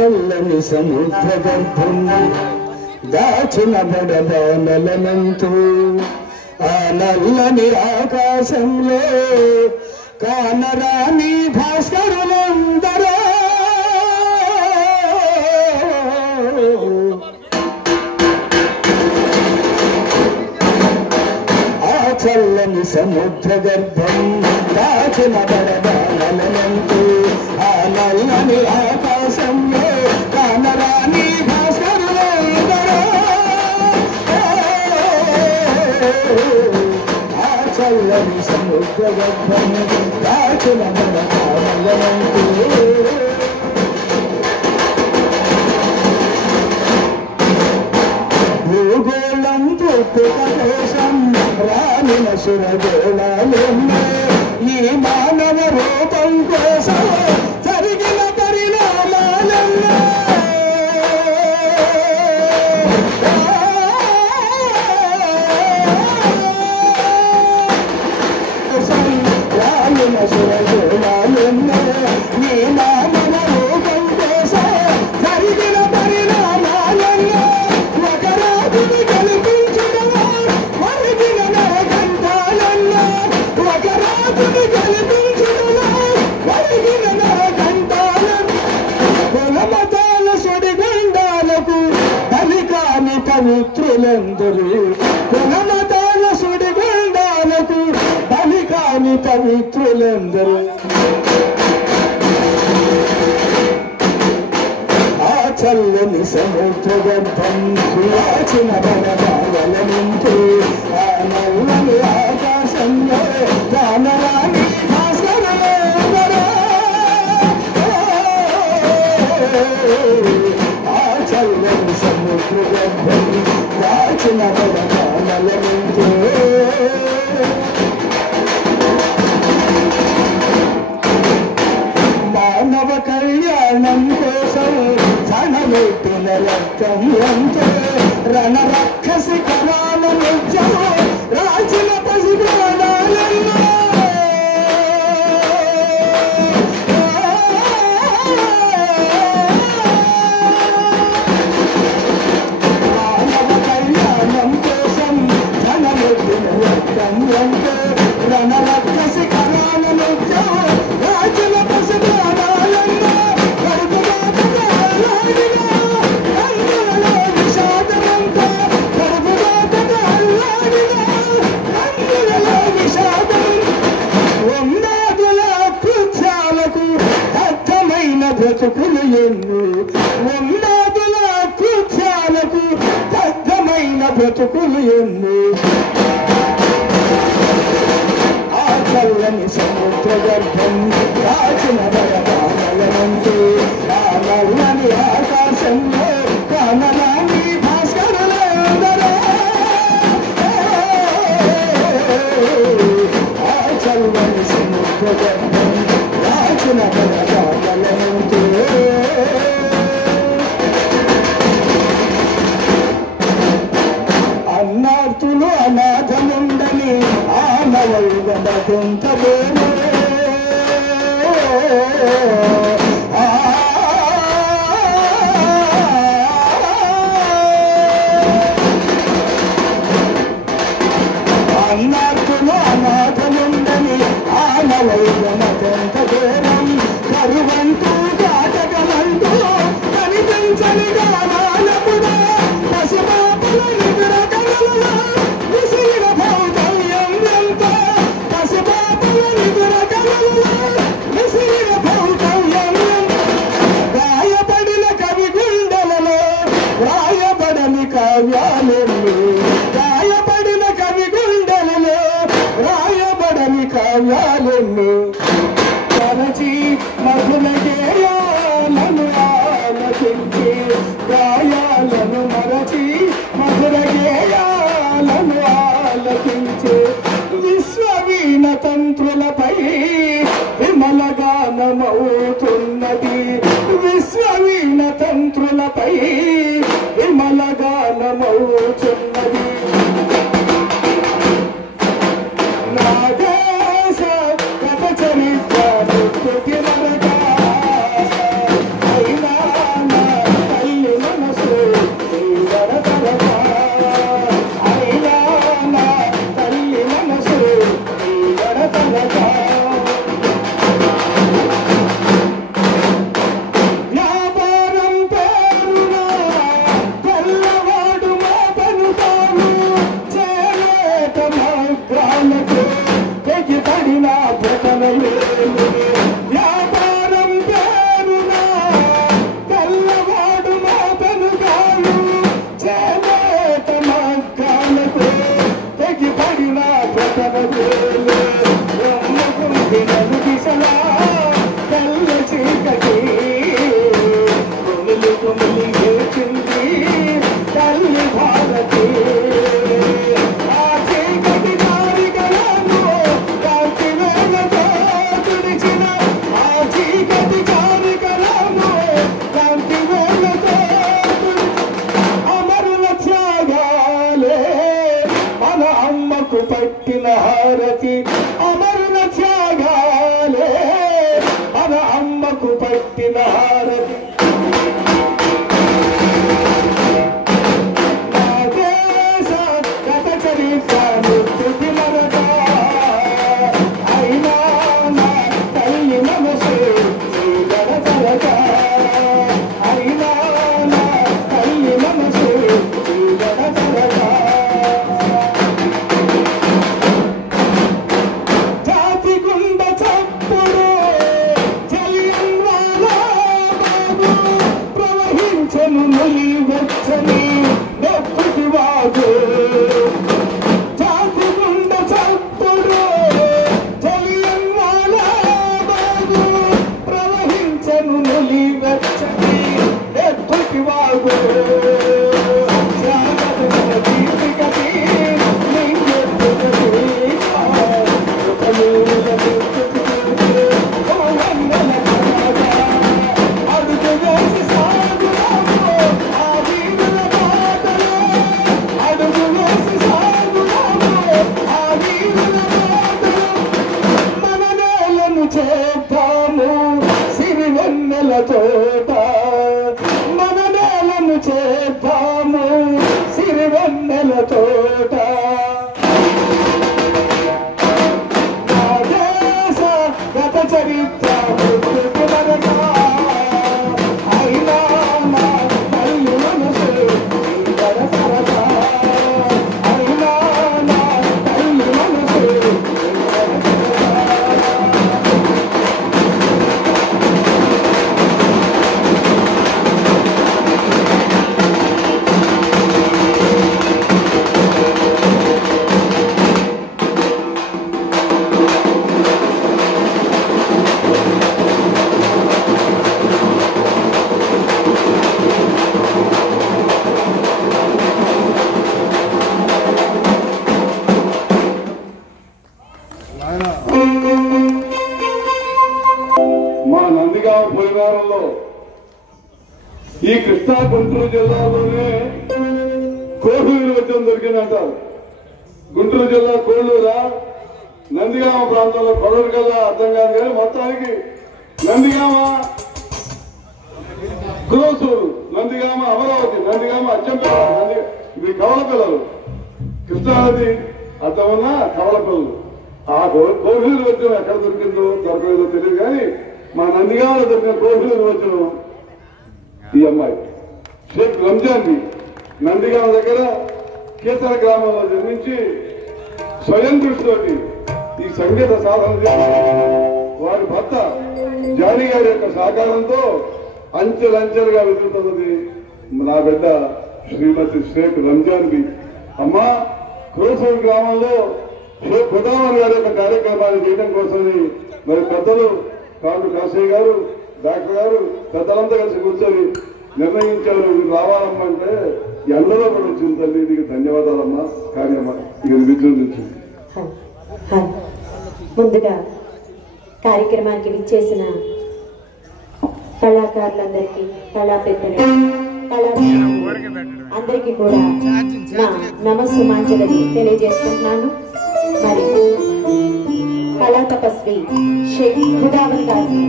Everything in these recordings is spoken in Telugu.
చల్లని సముద్ర గర్భం దాచిన బడబానలనంతూ ఆ నల్లని ఆకాశంలో కానరాని భాస్కరులందరూ ఆ చల్లని సముద్ర గర్భం దాచిన బడబానలనంతూ ఆ నల్లని ఆకాశంలో కానరాని భాస్కరులందరూ ఆ చల్లని సముద్ర గర్భం దాచిన బడబానలనంతూ భూగోళం పుట్టుక కోసం రాలిన సురగోళాలున్నే ఈ మానవ రూపం కోసం జరిగిన పరిణామాలన్నీ రాలిన సురగోళాలున్నే ఈ మానవ రూపం కోసం జరిగిన పరిణామాలన్నీ ఒకరాజుని కల్పించుటలో మరిగిన నరకంఠాలన్నా ఒకరాజుని కల్పించుటలో మరిగిన నరకంఠాలన్నా కులమతాల సుడిగుండాలకు బలికాని పవిత్రులందరూ కులమతాల సుడిగుండాలకు బలికాని పవిత్రులందరూ చల్లని సముద్ర గర్భం దాచిన బడబానలనంతూ ఆ నల్లని ఆకాశంలో కానరాని భాస్కరులందరూ ఆ చల్లని సముద్ర గర్భం దాచిన బడబానలనంతూ మానవ కళ్యాణం కోసం రణమెట్టిన రక్తం ఎంతో రణరక్కసి కణాల నిత్యం రాచిన పసిప్రాణాలెన్నో మానవ కళ్యాణం కోసం రణమెట్టిన రక్తం ఎంతో రణరక్కసి కణాల నిత్యం రాచిన పసిప్రాణాలెన్నో బ్రతుకులు ఎన్ను ఉన్నాదుల కృత్యాలకు బద్ధమైన బ్రతుకులు ఎన్ను ఆ చల్లని సముద్ర గర్భం దాచిన బడబానలనంతూ ఆ నల్లని ఆకాశంలో కానరాని భాస్కరులందరూ ఆ చల్లని సముద్ర గర్భం దాచిన బడబానలనంతూ అన్నార్తులు అనాథముండని ఆనవైగంతేమో అన్నార్తులు అనాథముండని ఆనవైగంతేమో కరువంటూ కాటకమంటూ కనిపించని గానాలపుడా పసిపాపల నిద్ర కలలలో విసిరిన భౌతవ్యం ఎంత పసిపాపల నిద్ర కలలలో విసిరిన భౌతవ్యం గాయపడిన కవి గుండెలలో రాయబడని కావ్యాలెన్ని గాయపడిన కవి గుండెలలో రాయబడని కావ్యాలెన్ని మరచి మధుల గేయాలను ఆలకించి గాయాలను మరచి మధుర గేయాలను ఆలకించి విశ్వవీణ తంత్రులపై విమల గానమవుతున్నది విశ్వవీణ తంత్రులపై విమల గానమవుతున్నది నాగేశ కథ చరిత్ర అమ్మకు పట్టిన హారతి అమరుల త్యాగాలే మన అమ్మకు పట్టిన హారతి నా దేశ గత చరిత్ర మృత్యుకి మరక అయినా నా తల్లి మనసు గడ తరక అయినా నా తల్లి మనసు గడ తరక జాతి గుండె చప్పుడు జలియన్వాలా బాబు ప్రవహించను నులి వచ్చని నెప్పుటి వాగు జాతి గుండె చప్పుడు జలియన్వాలా బాబు ప్రవహించను నులి వచ్చని నెప్పుటి వాగు తోట మన నేలను చేద్దాము సిరివెన్నెల తోట నా దేశ గత చరిత్ర మృత్యుకి మరక అయినా నా తల్లి మనసు గడ తరక అయినా నా తల్లి మనసు గడ మా నందిగామ పరివారంలో ఈ కృష్ణా గుంటూరు జిల్లాలోనే కోహూరు వచ్చం దొరికిందంటారు. గుంటూరు జిల్లా కోళ్ళూరా నందిగామ ప్రాంతంలో కొడూరు కదా అర్థం కాదు కానీ మొత్తానికి నందిగామ క్రోసూరు నందిగామ అమరావతి నందిగామ అచ్చంపేట ఇవి కవల పిల్లలు కృష్ణానది అర్థమన్నా కవల పిల్లలు. ఆ కోహూరు వచ్చం ఎక్కడ దొరికిందో దొరకలేదో తెలియదు కానీ మా నందిగామలో దొరికిన కోహూరు వచ్చం ఈ అమ్మాయి షేక్ రంజాన్వి నందిగామ దగ్గర కీర్తన గ్రామంలో జన్మించి స్వయం దృష్టితోటి ఈ సంగీత సాధన చేసి వారి భర్త జానీ గారి యొక్క సహకారంతో అంచెలంచెలుగా వెతుకుతున్నది నా బిడ్డ శ్రీమతి షేక్ రంజాన్వి. అమ్మా క్రోసూరు గ్రామంలో షేక్ ఖుదావన్ గారి యొక్క కార్యక్రమాన్ని చేయడం కోసమని మరి పెద్దలు కాళ్ళు కాశయ్య గారు డాక్టర్ గారు పెద్దలంతా కలిసి కూర్చొని నిర్ణయించారు మీరు రావాలమ్మంటే ఎండలో కూడా వచ్చింది తల్లి నీకు ధన్యవాదాలమ్మా. కానీ అమ్మా ఇది విజృంభించింది. ముందుగా కార్యక్రమానికి విచ్చేసిన కళాకారులందరికీ కళా పెద్దలు అందరికీ కూడా నా నమస్సుమాంజలి తెలియజేస్తున్నాను. మరి కళా తపస్వి షేక్ ఖుదావన్ గారిని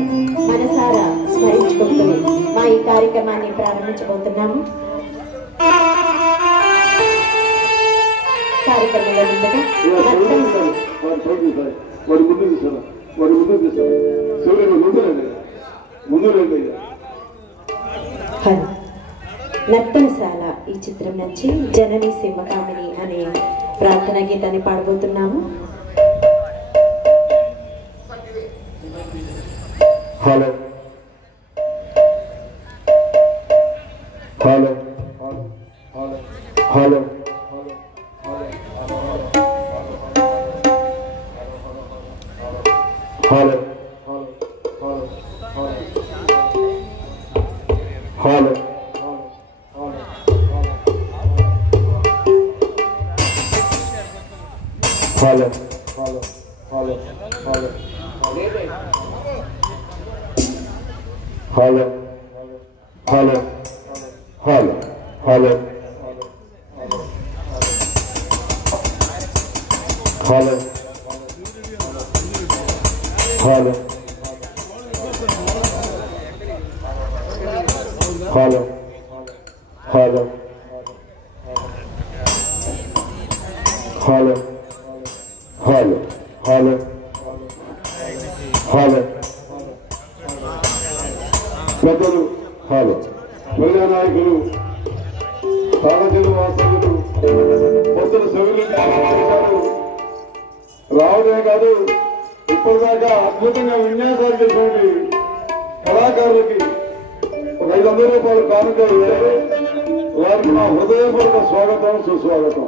మనసారా స్మరించుకుంటూ మా ఈ కార్యక్రమాన్ని ప్రారంభించబోతున్నాము. కార్యక్రమంలో నర్తనశాల ఈ చిత్రం నుంచి జనని సింహకామిని అనే ప్రార్థనా గీతాన్ని పాడబోతున్నాము. Hello hello hello hello hello hello hello hello hello hello hello hello hello hello hello hello hello hello hello పెద్దలు హలో ప్రజానాయకులు తాళచెరు వాస్తవులు పొద్దున సెవిలు రావడమే కాదు ఇప్పటిదాకా అద్భుతంగా విన్యాసాలు చేసినటువంటి కళాకారులకి ఒక 500 రూపాయలు కానుక ఇచ్చారు. వారికి నా హృదయపూర్వక స్వాగతం సుస్వాగతం.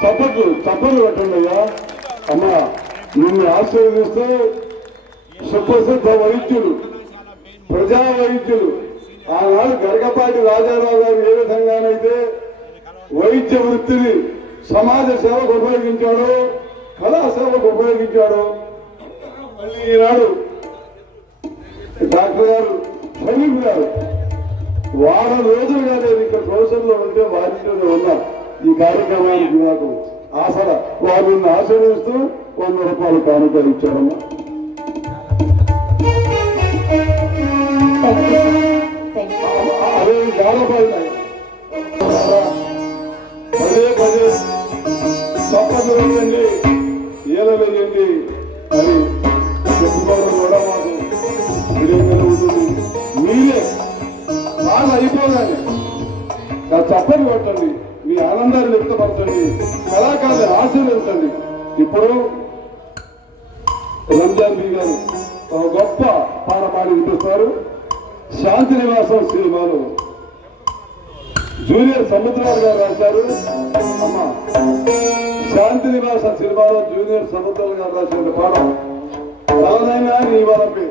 చప్పట్లు చప్పట్లు పెట్టండి అయ్యా. అమ్మా నిన్ను ఆశీర్వదిస్తూ సుప్రసిద్ధ వైద్యులు, ప్రజా వైద్యులు, ఆనాడు గరగపాటి రాజారావు గారు ఏ విధంగానైతే వైద్య వృత్తిని సమాజ సేవకు ఉపయోగించాడో, కళాసేవకు ఉపయోగించాడో, మళ్ళీ ఈనాడు డాక్టర్ గారు సలీం గారు వారం రోజులుగా నేను ఇక్కడ ప్రొఫెషన్లో ఉంటే వారితోనే ఉన్నా. ఈ కార్యక్రమానికి నాకు ఆసరా వారిని ఆశీర్వదిస్తూ 100 రూపాయలు కానుకలు ఇచ్చారమ్మా. అదే జాలపడ్డాయి పదే పదే తప్పదు వేయండి, ఏల వేయండి అని చెప్పుకోవడం కూడా మాకు విధంగా ఉంటుంది. మీరే బాగా అయిపోదండి, చప్పని కొట్టండి, మీ ఆనందాన్ని వ్యక్తపరచండి, కళాకారులు ఆశీర్వదించండి. ఇప్పుడు రంజాన్ బీ గారు ఒక గొప్ప పాట పాడి వినిపిస్తారు. శాంతి నివాసం సినిమాలో జూనియర్ సముద్రాలు గారు రాశారు. అమ్మ శాంతి నివాసం సినిమాలో జూనియర్ సముద్రాలు గారు రాసిన పాఠం ఎవరైనా నీ వాళ్ళపై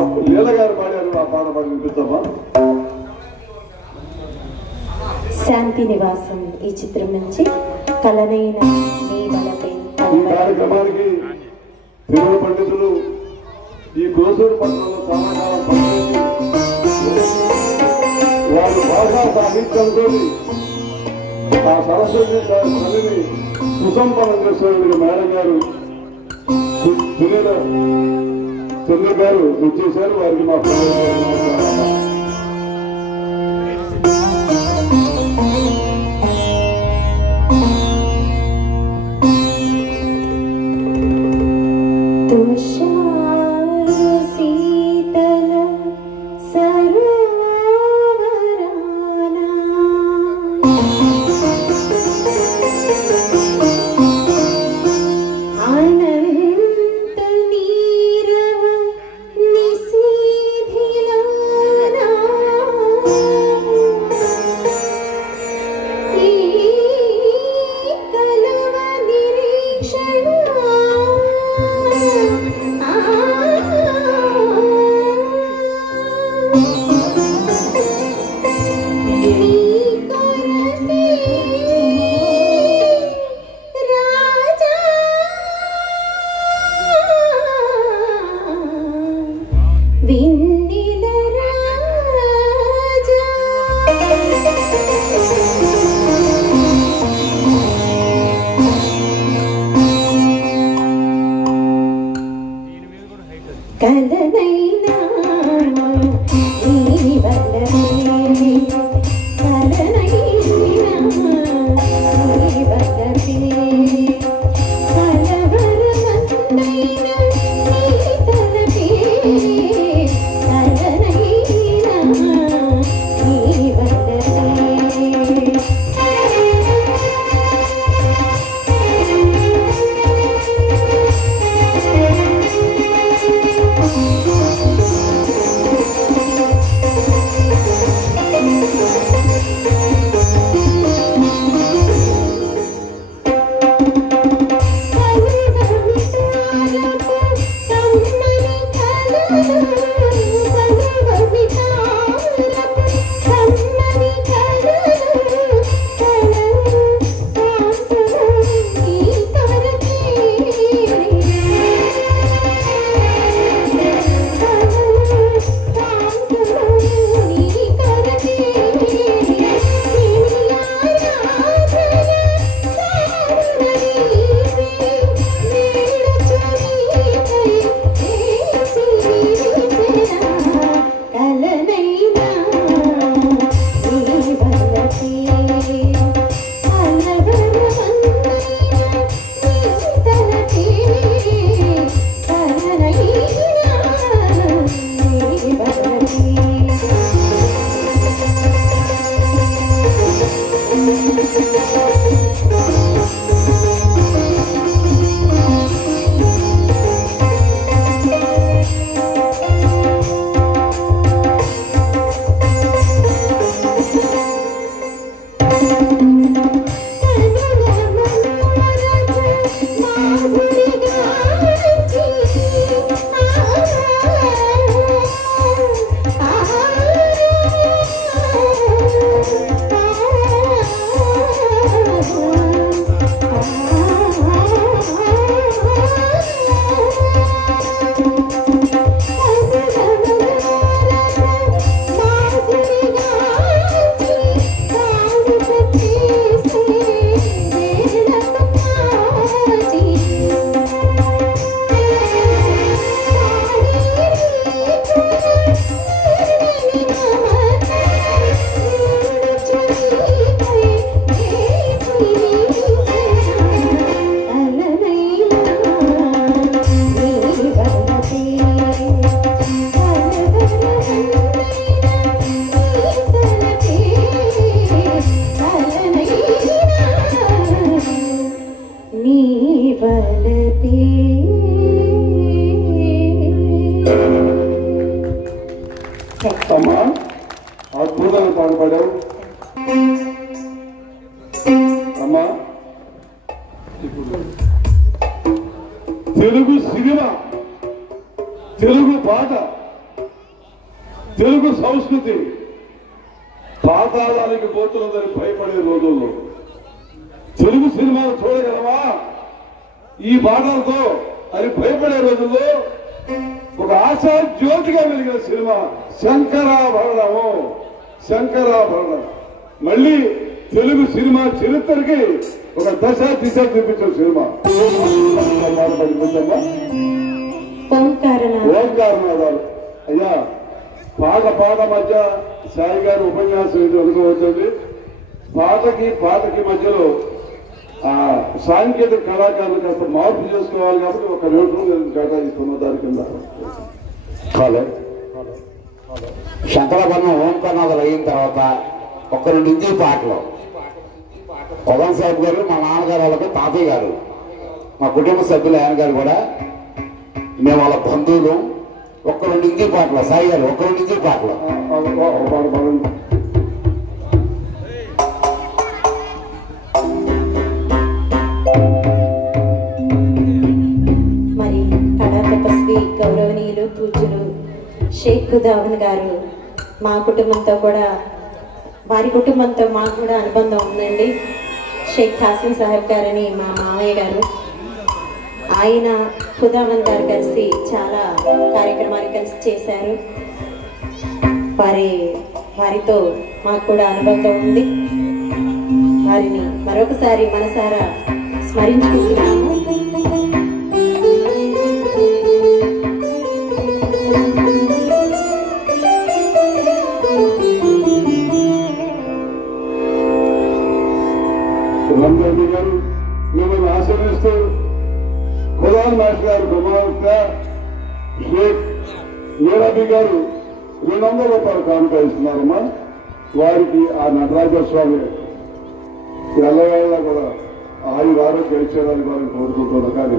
అప్పుడు లీల గారు పాడారు. ఆ పాట పాడి వినిపిస్తామా? శాంతి నివాసం ఈ చిత్రం నుంచి కలనైన నీ వలపై. ఈ కార్యక్రమానికి తెలుగు పండితులు ఈ కోసూరు పట్టణంలో చాలా కాలం పనిచేసి వారి భాషా సాహిత్యంతో ఆ సరస్వతి తల్లిని సుసంపన్నం చేసిన మేడం గారు సునీల గారు వచ్చేసారు. వారికి మా అమ్మా తెలుగు సినిమా, తెలుగు పాట, తెలుగు సంస్కృతి పాతాళానికి పోతున్నదని భయపడే రోజుల్లో తెలుగు సినిమాలు చూడగలవా ఈ పాటలతో అని భయపడే రోజుల్లో ఒక ఆశా జ్యోతిగా వెలిగిన సినిమా శంకరాభరణము. శంకరాభరణం మళ్ళీ తెలుగు సినిమా చరిత్రకి ఒక దశ దిశ చూపించిన సినిమా. ఓంకారనాదాలు. అయ్యా పాట మధ్య సాయి గారి ఉపన్యాసం ఇది అనుకోవచ్చండి. పాటకి మధ్యలో ఆ సాంకేతిక కళాకారులు కాస్త మార్పు చేసుకోవాలి కాబట్టి ఒక 2 రోజులు కేటాయిస్తున్న దాని కింద. హలో, శంకరాభరణం ఓంకారనాథాలు అయిన తర్వాత ఒక 2 ఇంటి పాటలు కొలం సాహిబ్ గారు, మా నాన్నగారు వాళ్ళకి తాతయ్య గారు, మా కుటుంబ సభ్యులు ఆయన గారు కూడా, మేము వాళ్ళ బంధువులు. ఒక 2 ఇంటి పాటలు సాయి గారు, ఒక 2 ఇంటి పాటలు. మరి కళా తపస్వి గౌరవనీయులు పూజ్యులు షేక్ ఖుదావన్ గారు మా కుటుంబంతో కూడా, వారి కుటుంబంతో మాకు కూడా అనుబంధం ఉందండి. షేక్ హాసిం సాహెబ్ గారని మా మామయ్య గారు, ఆయన ఖుదావన్ గారు కలిసి చాలా కార్యక్రమాలు కలిసి చేశారు. వారితో మాకు కూడా అనుబంధం ఉంది. వారిని మరొకసారి మనసారా స్మరించుకుంటున్నాము. రంగారెడ్డి గారు మిమ్మల్ని ఆశీర్వదిస్తూ ఖుదాన్ మాస్టర్ గారు కుమార్తె షేక్ మీరాబీ గారు 200 రూపాయలు కానుక ఇస్తున్నారమ్మా. వారికి ఆ నటరాజ స్వామి ఎల్లవేళ కూడా ఆయుర ఆరోగ్యం ఇచ్చేదానికి వారిని కోరుకుంటున్నారు. కానీ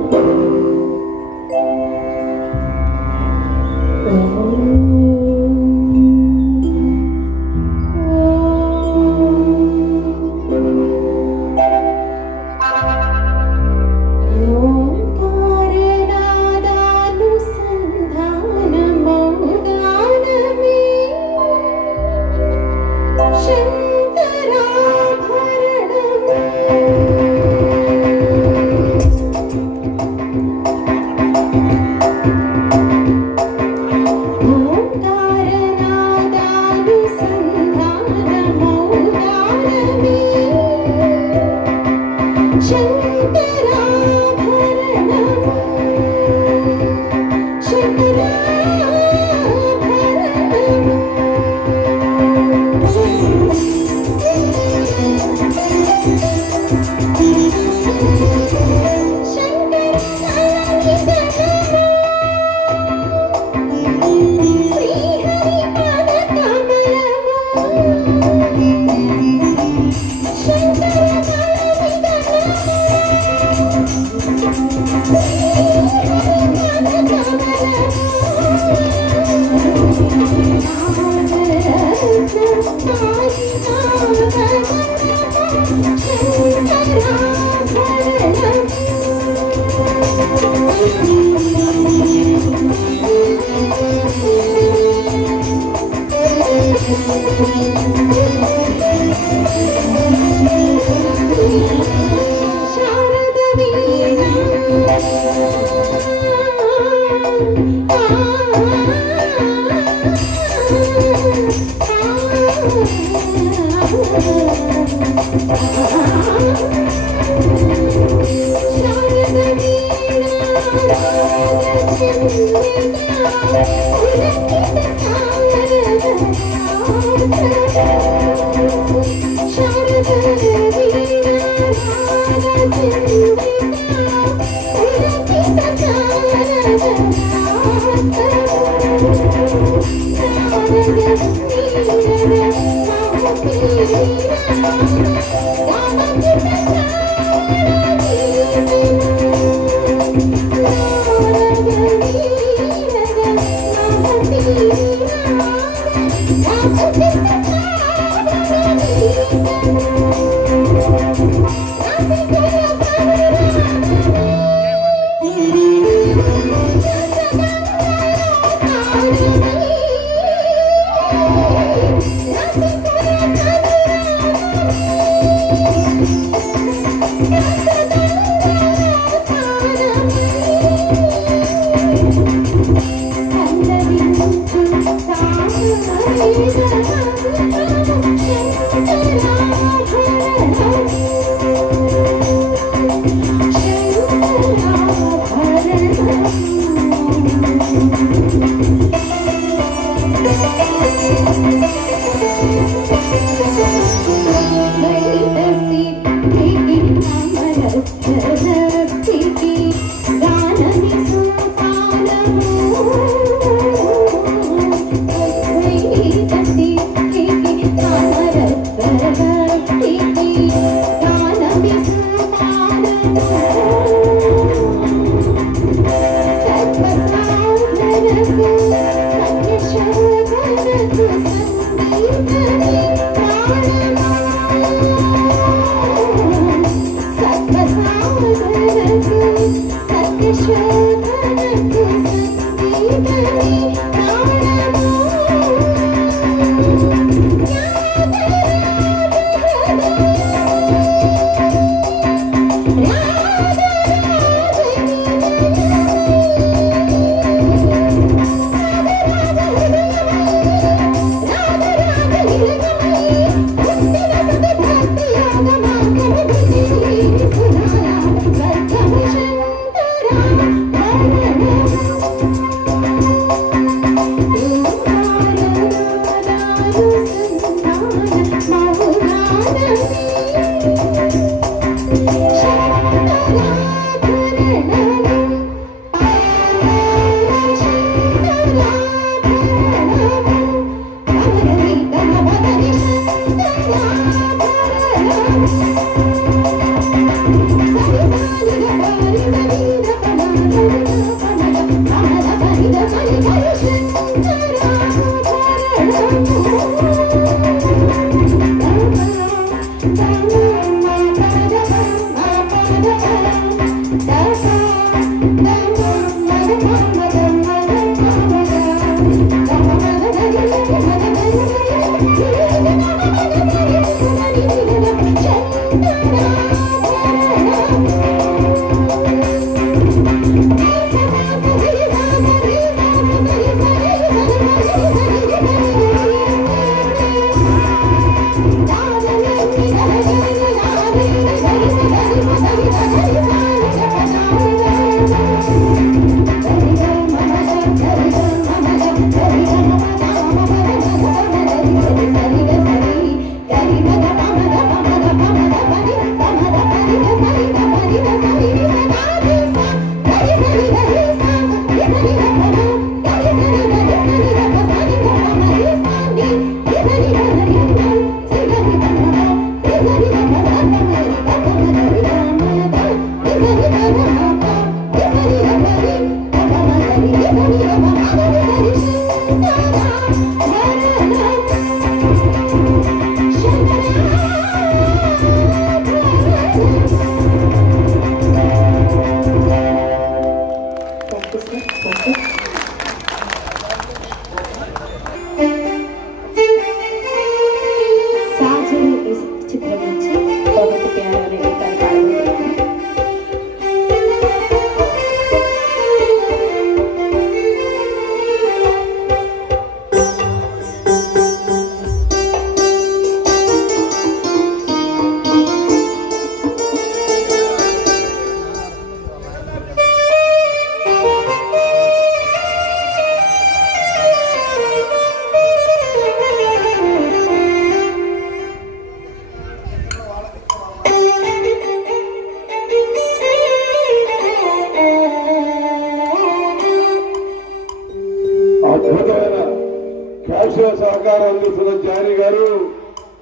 సహకారం అందిస్తున్న జానీ గారు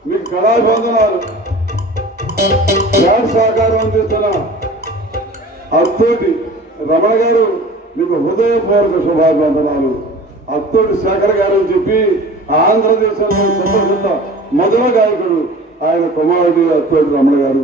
మీకు కళాబంధనాలు. సహకారం అందిస్తున్న అత్తోటి రమణ గారు మీకు హృదయపూర్వక శుభాభివందనాలు. అత్తోటి శేఖర్ గారు అని చెప్పి ఆంధ్రదేశంలో సుప్రసిద్ధ మధుర గాయకుడు ఆయన కుమారుడు అత్తోటి రమణ గారు.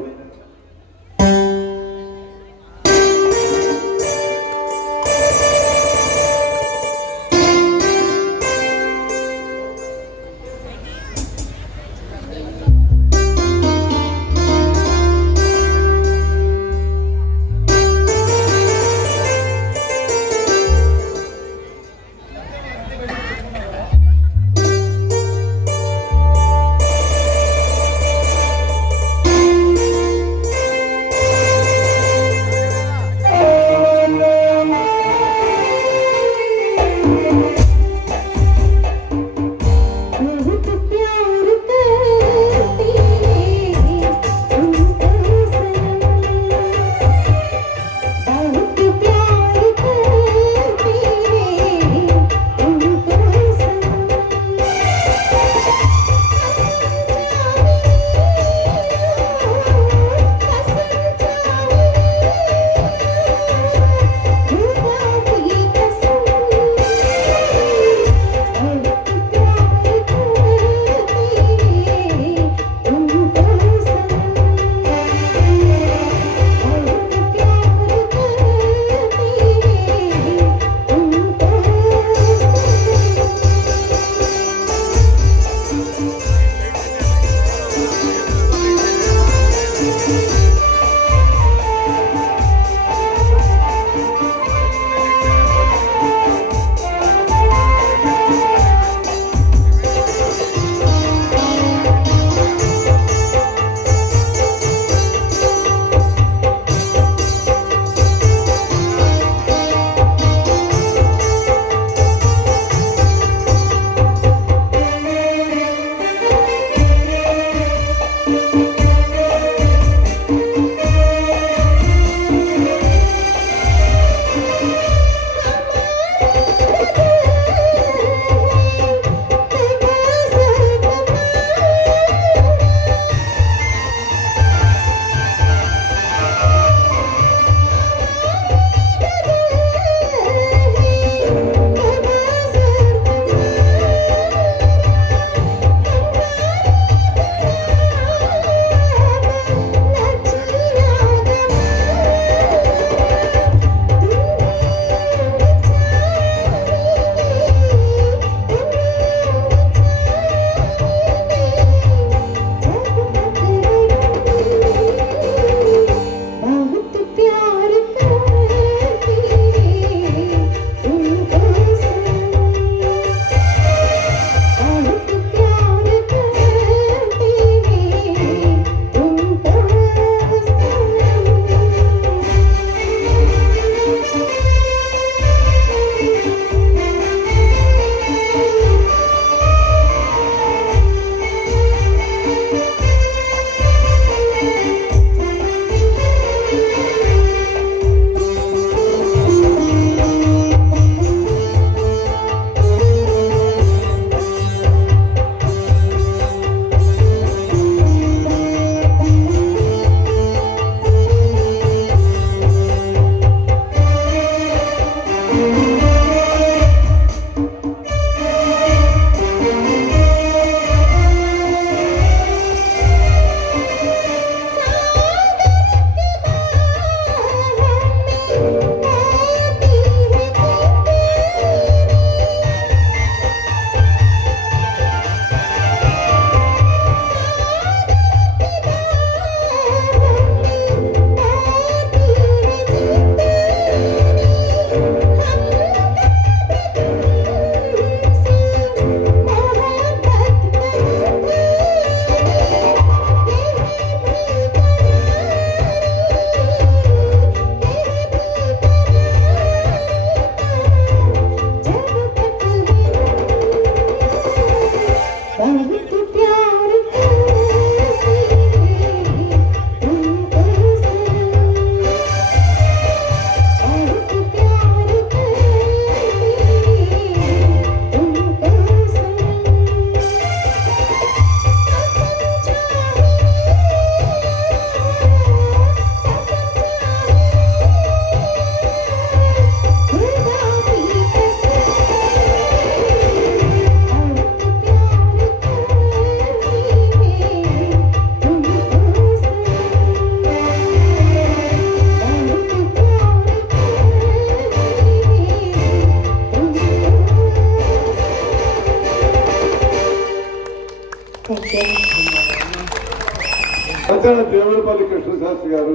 దేవుడిపల్లి కృష్ణశాస్త్రి గారు,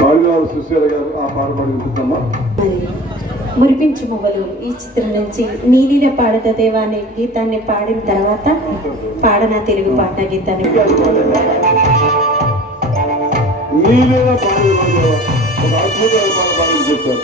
పాడినవారు సుశీల గారు ఆ పాట పాడి వినిపిస్తామా. మురిపించు మువ్వలు ఈ చిత్రం నుంచి నీలిల పాడత దేవా అనే గీతాన్ని పాడిన తర్వాత పాడన తెలుగు పాట గీతాన్ని నీలేన పాడి ఒక అద్భుతమైన పాట పాడి వినిపిస్తారు.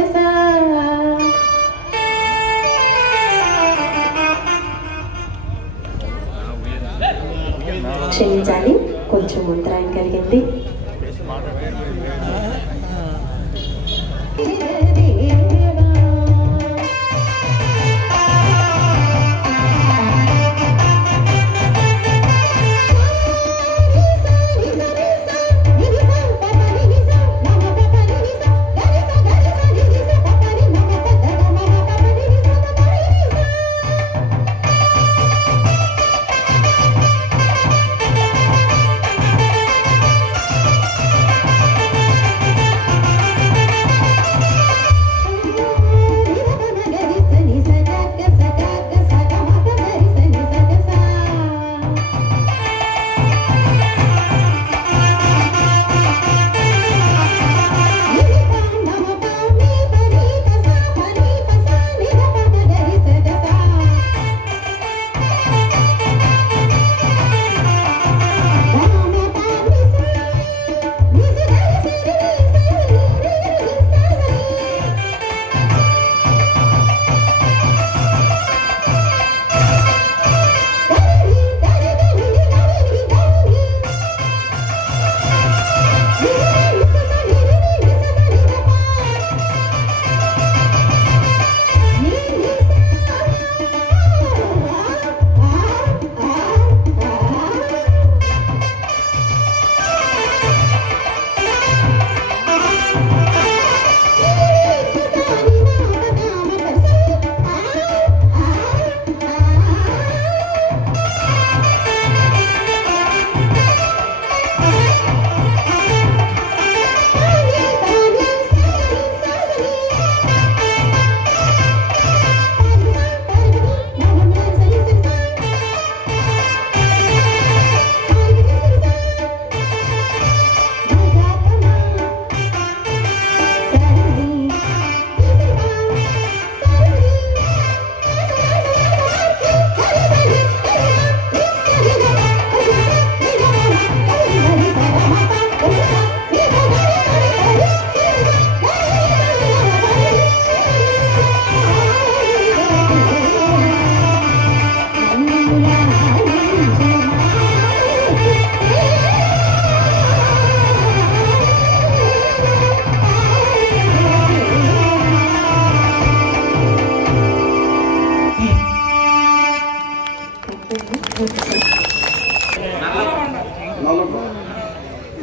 సగసా క్షమించాలి, కొంచెం అంతరాయం కలిగింది.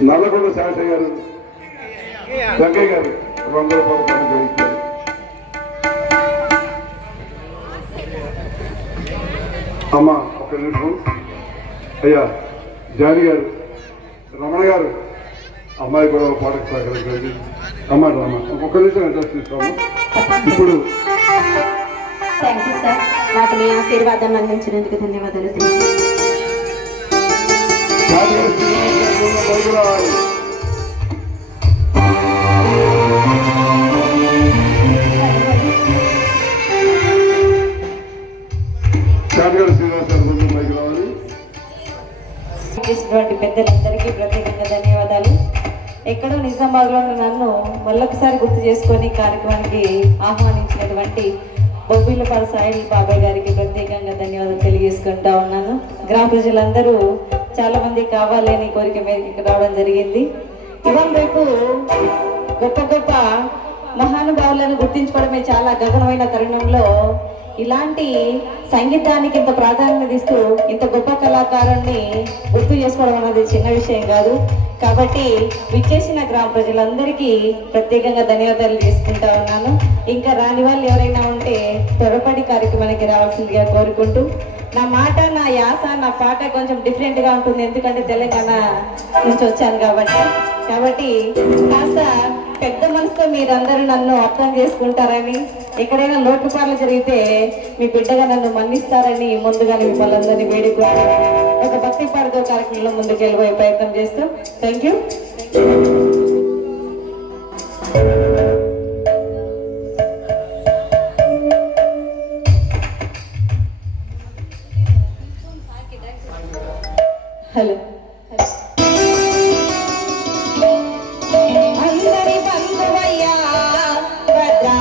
నల్లగొండ శాస్త్రి గారు, వెంకయ్య గారు 100 రూపాయలు గ్రహించారు. అమ్మ ఒక నిమిషం. అయ్యా జాని గారు, రమణ గారు, అమ్మాయి కూడా పాటకు సహకరించండి. అమ్మ ఒక్క నిమిషం అడ్రస్ తీసుకోము. ఇప్పుడు థ్యాంక్ యూ సార్, నాకు మీ ఆశీర్వాదం అందించినందుకు ధన్యవాదాలు. జాని గారు బయట రావాలి. జాని గారు శ్రీనివాస్ గారు ముందు బయట రావాలి. చేసినటువంటి పెద్దలందరికీ ప్రత్యేకంగా ధన్యవాదాలు. ఎక్కడో నిజామాబాద్లో నన్ను మళ్ళొకసారి గుర్తు చేసుకొని కార్యక్రమానికి ఆహ్వానించినటువంటి బొబ్బిలపాల సాయి బాబాయ్ గారికి ప్రత్యేకంగా ధన్యవాదాలు తెలియజేసుకుంటా ఉన్నాను. గ్రామ ప్రజలందరూ చాలా మంది కావాలి అని కోరిక మేరకు రావడం జరిగింది. ఇవాళ రేపు గొప్ప గొప్ప మహానుభావులను గుర్తించుకోవడమే చాలా గగనమైన తరుణంలో ఇలాంటి సంగీతానికి ఇంత ప్రాధాన్యత ఇస్తూ ఇంత గొప్ప కళాకారుణ్ణి గుర్తు చేసుకోవడం అనేది చిన్న విషయం కాదు. కాబట్టి విచ్చేసిన గ్రామ ప్రజలందరికీ ప్రత్యేకంగా ధన్యవాదాలు చేసుకుంటా ఉన్నాను. ఇంకా రాని వాళ్ళు ఎవరైనా ఉంటే త్వరపడి కార్యక్రమానికి రావాల్సిందిగా కోరుకుంటూ, నా మాట, నా యాస, నా పాట కొంచెం డిఫరెంట్గా ఉంటుంది, ఎందుకంటే తెలంగాణ నుంచి వచ్చాను కాబట్టి కాస్త పెద్ద మనసుతో మీరందరూ నన్ను అర్థం చేసుకుంటారని, ఎక్కడైనా లోటుపాట్లు జరిగితే మీ బిడ్డగా నన్ను మన్నిస్తారని ముందుగానే మిమ్మల్ని అందరినీ వేడుకుంటూ ఒక భక్తి పాటతో కార్యక్రమంలో ముందుకు వెళ్ళిపోయే ప్రయత్నం చేస్తాం. Thank you. హలో అందరి బంధువయ్యా భద్రా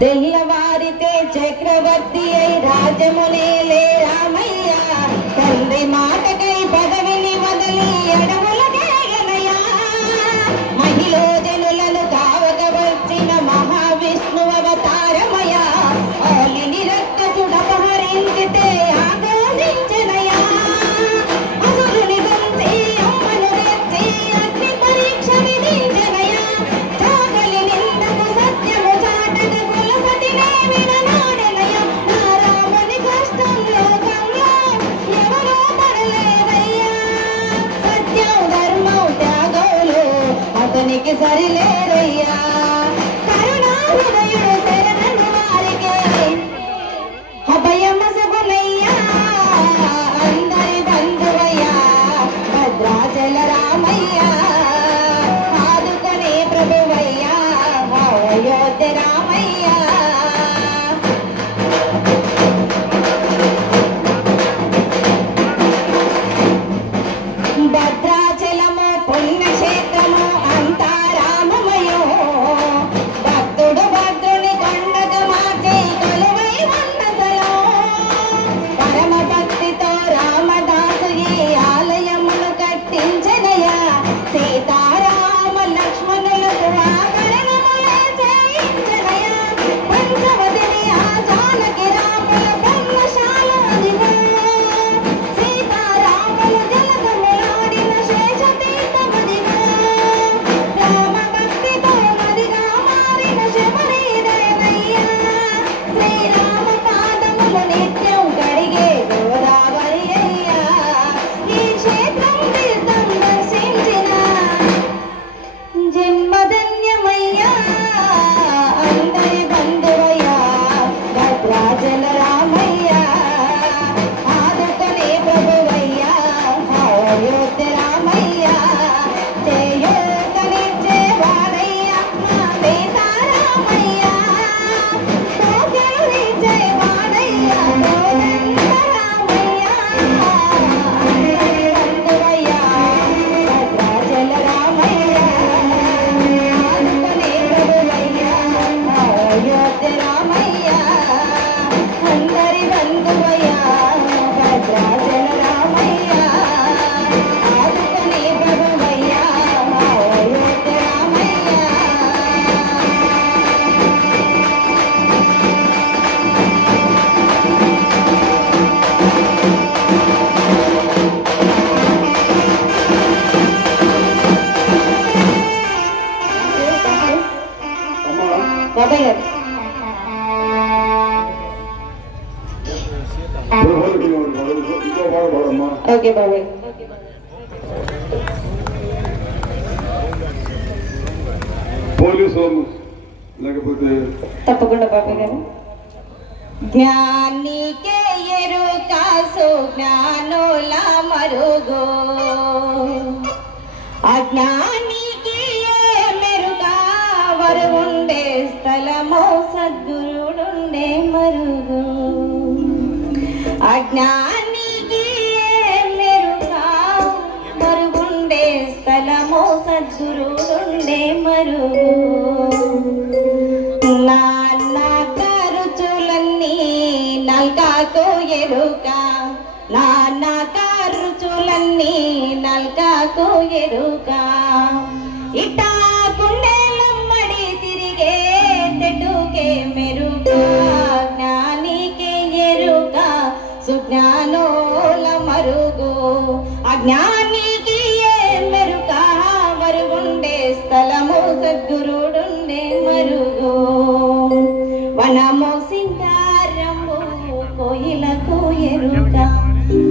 తెల్లవారితే చక్రవర్తి అయి రాజమునేలే రామయ్య, తండ్రి మాటకై పదవిని వదిలి అడవులకేగనయ్యా. మహిళో జనులను కావక వచ్చిన మహావిష్ణువు అవతారమయ, ఆలిని రక్తసుడపహరించితే ఆకాశించనయ్యా. అసురుని వంచి అమ్మను తెచ్చి అగ్ని పరీక్ష విధించనయ్యా. చాగలి నిందకు సత్యము చాటక కులసతినే విననాడనయ్యా. నా రాముని కష్టం లోకంలో ఎవరూ పడలేదయ్యా. సత్యం ధర్మం త్యాగంలో అతనికి సరిలేరయ్యా. కరుణా హృదయుడు శరణు వారికి అభయమసగునయ్యా. అందరి బంధువయ్యా భద్రాచల రామయ్య, ఆదుకునే ప్రభువయ్యా అయోధ్య రామయ్య. భద్రాచలము పుణ్యక్షేత్రము అంతా రామమయో, భక్తుడు భద్రుని కొండగా మార్చి కొలువై ఉన్నదలో. పరమ భక్తితో రామదాసు ఈ ఆలయమును కట్టించనయ్యా. సీతారామ లక్ష్మణులకు ఆకరణములే చేయించనయ్యా. పంచవతిని ఆ జానకి రాముల పర్ణశాల అదిగో. సీతారాములు జలకములాడిన శేషతీర్థమదిగో. రామ భక్తితో నదిగా మారిన శబరిదేనయ్యా. శ్రీరామ పాదములు నిత్యం కడిగే గోదావరి అయ్యా. ఈ క్షేత్రం తీర్థం దర్శించిన జన్మధన్యమయ్యా. అందరి బంధువయ్యా భద్రాచల రామయ్య, ఆదుకునే ప్రభువయ్యా అయోధ్య రామయ్య. చేయూతనిచ్చేవాడయ్యా మా సీతారామయ్య, పోగలించేవాడయ్యా కోదండ రామయ్య. అందరి బంధువయ్యా భద్రాచల రామయ్య, ఆదుకునే ప్రభువయ్యా అయోధ్య రామయ్య. అందరి బంధువయ్యా భద్రాచల రామయ్య, ఆదుకునే ప్రభువయ్యా అయోధ్య రామయ్య. అమ్మా బాబాయ్ గారు ఇంకో పాట పాడమ్మా. ఓకే బాబాయ్. పోలీసు లేకపోతే తప్పకుండా బాబాయ్ గారు. జ్ఞానికే ఎరుక సుజ్ఞానుల మరుగో, అజ్ఞానికి మెరుక వరుండే స్థలమో సద్గురుడుండే మరుగు. అజ్ఞానికి మెరుక వరుగుండే స్థలమో సద్గురుడుండే మరుగు. నాన్న ఖర్చులన్నీ నల్కాకు ఎరుక, నాన్న ఖర్చులన్నీ నల్కాకు ఎరుక. ఇటా కుండేలమ్మడి తిరిగే తెటుకే మెరుక, జ్ఞానికే ఎరుక సుజ్ఞానుల మరుగు. అజ్ఞానికి మెరుక వరుగుండే స్థలము సద్గురుడుండే మరుగు. వనము సింగారము కోయిలకు ఎరుక,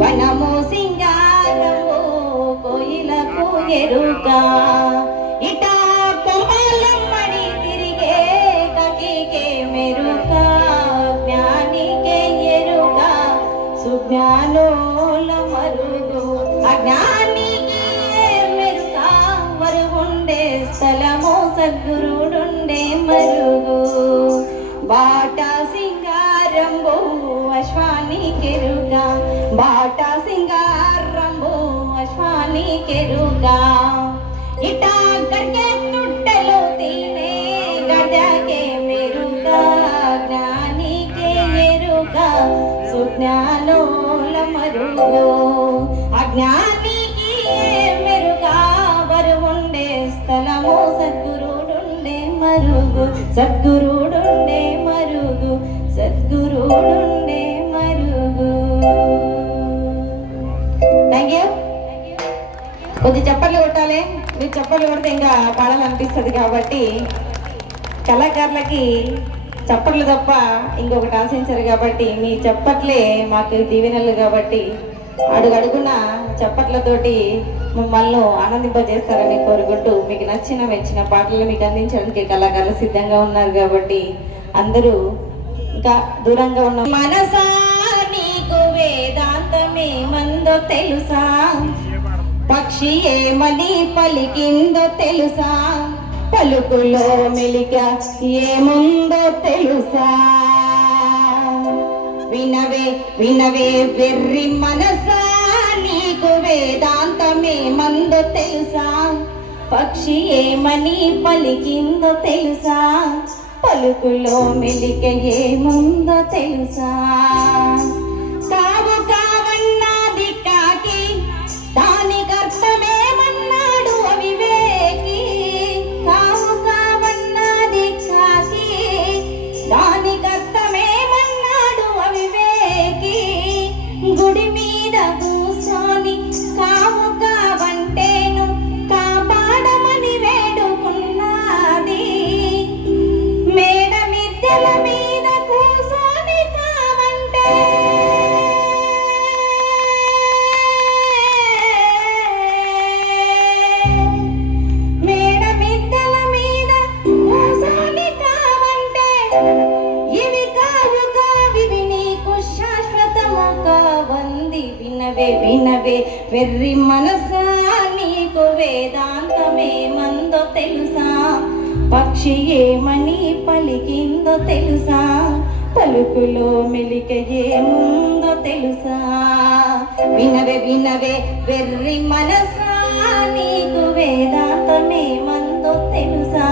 వనము సింగారము కోయిలకు ఎరుక. ఇటా కొమ్మలమ్మడి తిరిగే కటికే మెరుక, జ్ఞానికే ఎరుక సుజ్ఞానుల మరుగు. అజ్ఞానికి మెరుక వరుగుండే స్థలము సద్గురుడుండే మరుగు. బాట సింగారంబు అశ్వానికెరుక, బాట సింగారంబు అశ్వానికెరుక. ఇటా సద్గురుడుండే మరుగు సద్గురుడుండే మరుగు. Thank you. కొంచెం చప్పట్లు కొట్టాలి. మీరు చప్పట్లు కొడితే ఇంకా పాడాలనిపిస్తుంది కాబట్టి కళాకారులకి చప్పట్లు తప్ప ఇంకొకటి ఆశించరు కాబట్టి మీ చప్పట్లే మాకు దీవెనలు కాబట్టి అడుగడుగున చప్పట్లతోటి మమ్మల్ని ఆనందింపజేస్తారని కోరుకుంటూ మీకు నచ్చిన మెచ్చిన పాటలు మీకు అందించడానికి కళాకారులు సిద్ధంగా ఉన్నారు కాబట్టి అందరూ ఇంకా దూరంగా ఉన్న మనసా నీకు వేదాంతమే మందో తెలుసా, పక్షి ఏమని పలికిందో తెలుసా, పలుకులో మెలిక ఏముందో తెలుసా. వినవే వినవే వెర్రి మనసా నీకు వేదాంతమే మందో తెలుసా, పక్షి ఏమని పలికిందో తెలుసా, పలుకులో మెలిక ఏముందో తెలుసా. కావు కావన్నది కాకి దానికి అర్థమేమన్నాడు అవివేకి, కావు కావన్నది కాకి దానికి అర్థమేమన్నాడు అవివేకి. గుడి మీద కూర్చొని కావు కావంటేను కాపాడమని వేడుకున్నది, మేడ మిద్దెల మీద కూర్చొని కావంటే మేడ మిద్దెల మీద కూర్చొని కావంటే ఇవి కావు కావివి నీకు శాశ్వతము కావంది. వినవే వినవే వెర్రి మనసా నీకు వేదాంతమే మందో తెలుసా, పక్షి ఏమని పలికిందో తెలుసా, పలుకులో మెలిక ఏముందో తెలుసా. వినవే వినవే వెర్రి మనసా నీకు వేదాంతమే మందో తెలుసా,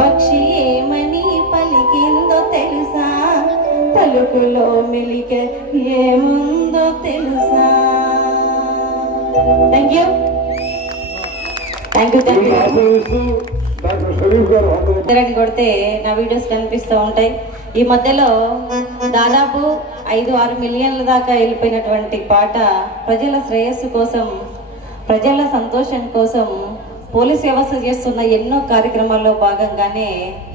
పక్షి ఏమని పలికిందో తెలుసా, పలుకులో మెలిక ఏముందో తెలుసా. Thank you. Thank you. Thank you. ఆశీర్వదిస్తూ డాక్టర్ షరీఫ్ గారు అని కొడితే నా వీడియోస్ కనిపిస్తూ ఉంటాయి. ఈ మధ్యలో దాదాపు 5-6 మిలియన్ల దాకా వెళ్ళిపోయినటువంటి పాట ప్రజల శ్రేయస్సు కోసం, ప్రజల సంతోషం కోసం పోలీస్ వ్యవస్థ చేస్తున్న ఎన్నో కార్యక్రమాల్లో భాగంగానే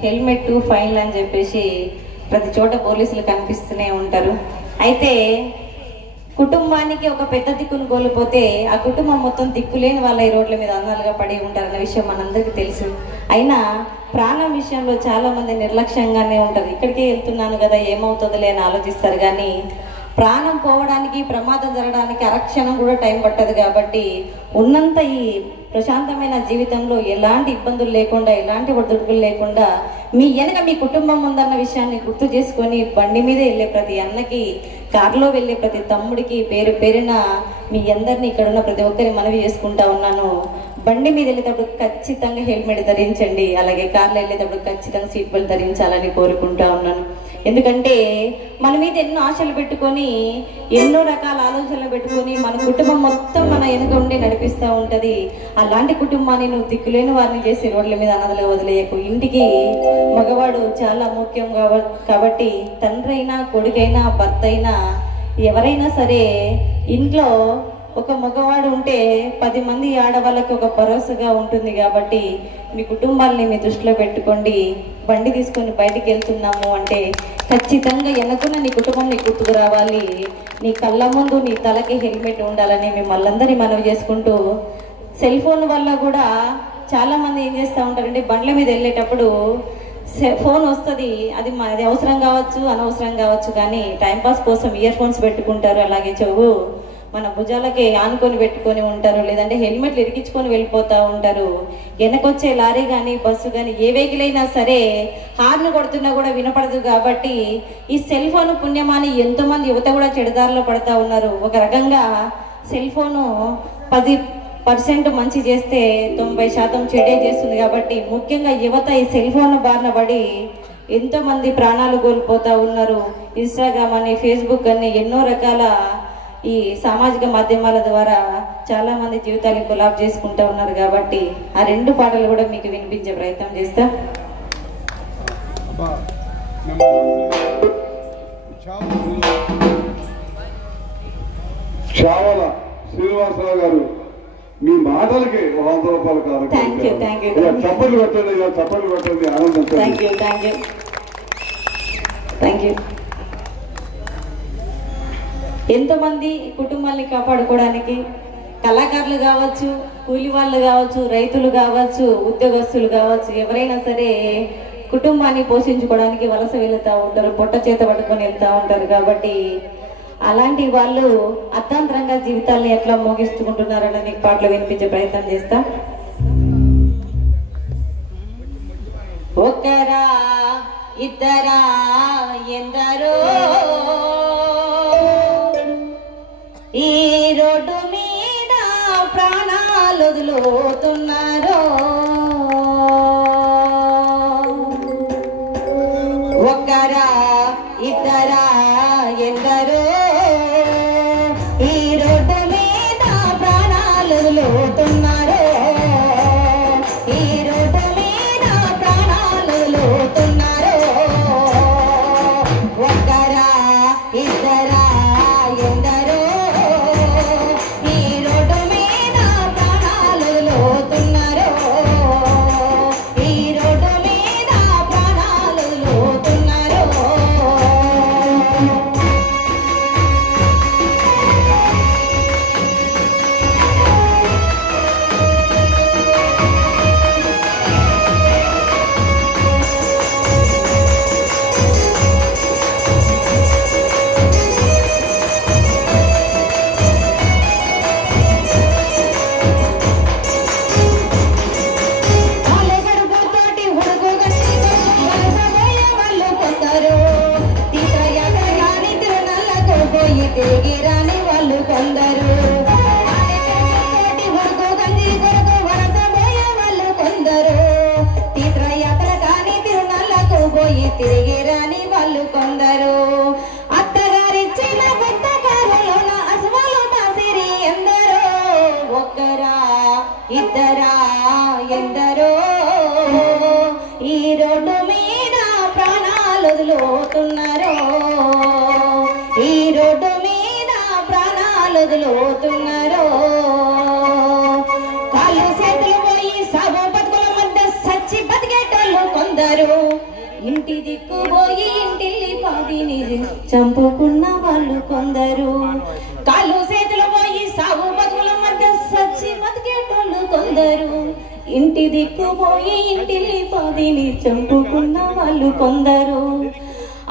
హెల్మెట్ ఫైన్ అని చెప్పేసి ప్రతి చోట పోలీసులు కనిపిస్తూనే ఉంటారు. అయితే కుటుంబానికి ఒక పెద్ద దిక్కును కోల్పోతే ఆ కుటుంబం మొత్తం దిక్కులేని వాళ్ళ ఈ రోడ్ల మీద అన్నాలుగా పడి ఉంటారన్న విషయం మనందరికీ తెలుసు. అయినా ప్రాణం విషయంలో చాలా మంది నిర్లక్ష్యంగానే ఉంటారు. ఇక్కడికే వెళ్తున్నాను కదా ఏమవుతుందిలే అని ఆలోచిస్తారు, కానీ ప్రాణం పోవడానికి ప్రమాదం జరగడానికి అరక్షణం కూడా టైం పట్టదు. కాబట్టి ఉన్నంత ఈ ప్రశాంతమైన జీవితంలో ఎలాంటి ఇబ్బందులు లేకుండా, ఎలాంటి ఒడిదుడుకులు లేకుండా మీ వెనక మీ కుటుంబం ఉందన్న విషయాన్ని గుర్తు చేసుకొని బండి మీద వెళ్ళే ప్రతి అన్నకి, కారులో వెళ్ళే ప్రతి తమ్ముడికి పేరు పేరున మీ అందరినీ ఇక్కడ ఉన్న ప్రతి ఒక్కరి మనవి చేసుకుంటా ఉన్నాను. బండి మీద వెళ్ళేటప్పుడు ఖచ్చితంగా హెల్మెట్ ధరించండి, అలాగే కార్లో వెళ్ళేటప్పుడు ఖచ్చితంగా సీట్ బెల్ట్ ధరించాలని కోరుకుంటా ఉన్నాను. ఎందుకంటే మన మీద ఎన్నో ఆశలు పెట్టుకొని, ఎన్నో రకాల ఆలోచనలు పెట్టుకొని మన కుటుంబం మొత్తం మన వెనుక ఉండి నడిపిస్తూ ఉంటుంది. అలాంటి కుటుంబాన్ని నువ్వు దిక్కులేని వారిని చేసి రోడ్ల మీద అన్నదలే వదిలేయకు. ఇంటికి మగవాడు చాలా ముఖ్యం కాబట్టి తండ్రి అయినా, కొడుకైనా, భర్త అయినా, ఎవరైనా సరే ఇంట్లో ఒక మగవాడు ఉంటే 10 మంది ఆడవాళ్ళకి ఒక భరోసాగా ఉంటుంది. కాబట్టి మీ కుటుంబాలని మీ దృష్టిలో పెట్టుకోండి. బండి తీసుకొని బయటికి వెళ్తున్నాము అంటే ఖచ్చితంగా వెనకున్న నీ కుటుంబం నీ గుర్తుకు రావాలి. నీ కళ్ళ ముందు నీ తలకి హెల్మెట్ ఉండాలని మిమ్మల్ని మనవి చేసుకుంటూ, సెల్ ఫోన్ వల్ల కూడా చాలామంది ఏం చేస్తూ ఉంటారంటే బండ్ల మీద వెళ్ళేటప్పుడు ఫోన్ వస్తుంది, అది అవసరం కావచ్చు, అనవసరం కావచ్చు, కానీ టైంపాస్ కోసం ఇయర్ ఫోన్స్ పెట్టుకుంటారు. అలాగే చెవు మన భుజాలకి ఆనుకొని పెట్టుకొని ఉంటారు, లేదంటే హెల్మెట్లు ఇరికించుకొని వెళ్ళిపోతూ ఉంటారు. వెనకొచ్చే లారీ కానీ, బస్సు కానీ, ఏ వెహికల్ అయినా సరే హార్న్ కొడుతున్నా కూడా వినపడదు. కాబట్టి ఈ సెల్ ఫోన్ పుణ్యమాని ఎంతోమంది యువత కూడా చెడుదారిలో పడుతూ ఉన్నారు. ఒక రకంగా సెల్ ఫోను 10% మంచి చేస్తే 90% చెడే చేస్తుంది. కాబట్టి ముఖ్యంగా యువత ఈ సెల్ ఫోన్ బారిన పడి ఎంతోమంది ప్రాణాలు కోల్పోతూ ఉన్నారు. ఇన్స్టాగ్రామ్ అని, ఫేస్బుక్ అని ఎన్నో రకాల ఈ సామాజిక మాధ్యమాల ద్వారా చాలా మంది జీవితాన్ని కొలాబ్ చేసుకుంటూ ఉన్నారు. కాబట్టి ఆ 2 పాటలు కూడా మీకు వినిపించే ప్రయత్నం చేస్తా. చావల శ్రీనివాసరావు గారు మీ మాటలకి 100 రూపాయలు కాదు. చప్పట్లు పెట్టండి, చప్పట్లు పెట్టండి, ఆనందించండి. ఎంతోమంది కుటుంబాన్ని కాపాడుకోవడానికి కళాకారులు కావచ్చు, కూలి వాళ్ళు కావచ్చు, రైతులు కావచ్చు, ఉద్యోగస్తులు కావచ్చు, ఎవరైనా సరే కుటుంబాన్ని పోషించుకోవడానికి వలస వెళుతూ ఉంటారు, పొట్ట చేత పట్టుకొని వెళ్తూ ఉంటారు. కాబట్టి అలాంటి వాళ్ళు అర్థాంతరంగా జీవితాలను ఎట్లా మోగిస్తుంటున్నారని నీకు పాటలు వినిపించే ప్రయత్నం చేస్తా. ఒకరా ఇద్దరా ఎందరో ఈ రోడ్డు మీద ప్రాణాలు వదులుతున్నారో, ఒకరా ఇద్దరా ఎందరో ఈ రోడ్డు మీద ప్రాణాలు వదులుతున్నారో, ఈ రోడ్డు మీద ప్రాణాలు వదులుతున్నారో, ఒకరా ఇద్దరా ఎందరో తిరిగిరాని వాళ్ళు కొందరు, వాళ్ళు కొందరు, తీర్థయాత్ర కానీ తిరునల్లకు పోయి తిరిగిరాని వాళ్ళు కొందరు, అత్తగారిచ్చిన పుస్తకారులోన అసలు మాసిరి ఎందరో, ఒక్కరా ఇద్దరా ఎందరో ఈ రోడ్డు మీద ప్రాణాలు వదులుతున్నారో, ఈ రోడ్డు మీద ప్రాణాలు వదులుతున్నారో, కాళ్ళు చేతులు పోయి సాగు బతుకుల మధ్య సచ్చి బతికేటోళ్ళు కొందరు, ఇంటి దిక్కు పోయి ఇంటిల్లి పాదిని చంపుకున్న వాళ్ళు కొందరు, కాళ్ళు చేతులు పోయి సాగు బతుకుల మధ్య సచ్చి బతికేటోళ్ళు కొందరు, ఇంటి దిక్కు పోయి ఇంటిల్లి పాదిని చంపుకున్న వాళ్ళు కొందరు,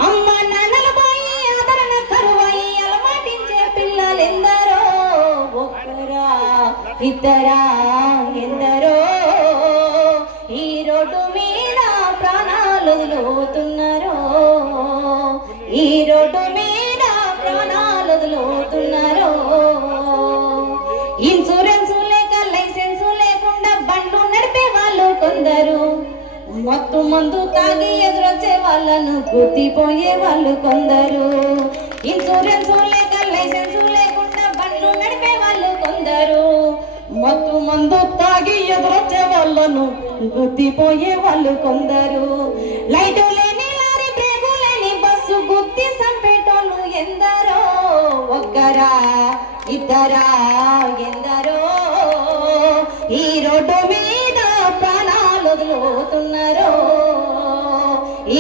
అమ్మ నాన్నలు పోయి ఆదరణ కరువై అలమాటించే పిల్లలెందరో, ఒక్కరా ఇద్దరా ఎందరో ఈ రోడ్డు మీద ప్రాణాలు వదులుతున్నారో, ఈ రోడ్డు మీద ప్రాణాలు వదులుతున్నారో, ఇన్సూరెన్స్ లేక లైసెన్స్ లేకుండా బండ్లు నడిపే వాళ్ళు కొందరు, మత్తు మందు తాగి ఎదురొచ్చే వాళ్ళను గుర్తిపోయే వాళ్ళు కొందరు, ఇన్సూరెన్స్ లేక లైసెన్స్ లేకుండా బండ్లు నడిపే వాళ్ళు కొందరు, మత్తు మందు తాగి ఎదురొచ్చే వాళ్ళను గుర్తిపోయే వాళ్ళు కొందరు, లైటు లేని లారీ బ్రేకు లేని బస్సు గుర్తి సంపేటోళ్ళు ఎందరో, ఒక్కరా ఇద్దరా ఎందరో ఈ రోడ్డు మీద ప్రాణాలు వదులుతున్నారో,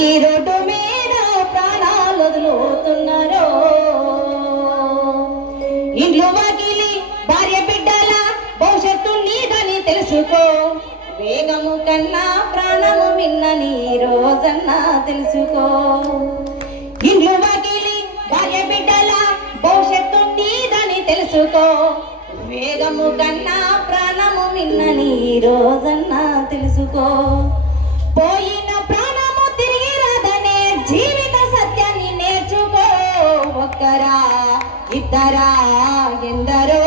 ఈ రోడ్డు మీద ప్రాణాలు వదులుతున్నారో, ఇంట్లో వాకిలి భార్య బిడ్డల భవిష్యత్తు నీదని తెలుసుకో, వేగము కన్నా ప్రాణము విన్నని రోజన్నా తెలుసుకో, ఇంట్లో వాకిలి భార్య బిడ్డల భవిష్యత్తు నీదని తెలుసుకో, వేగము కన్నా ప్రాణము విన్నని రోజన్నా తెలుసుకో, పోయిన ప్రాణము తిరిగి రాదనే జీవిత సత్యాన్ని నేర్చుకో, ఒక్కరా ఇద్దరా ఎందరో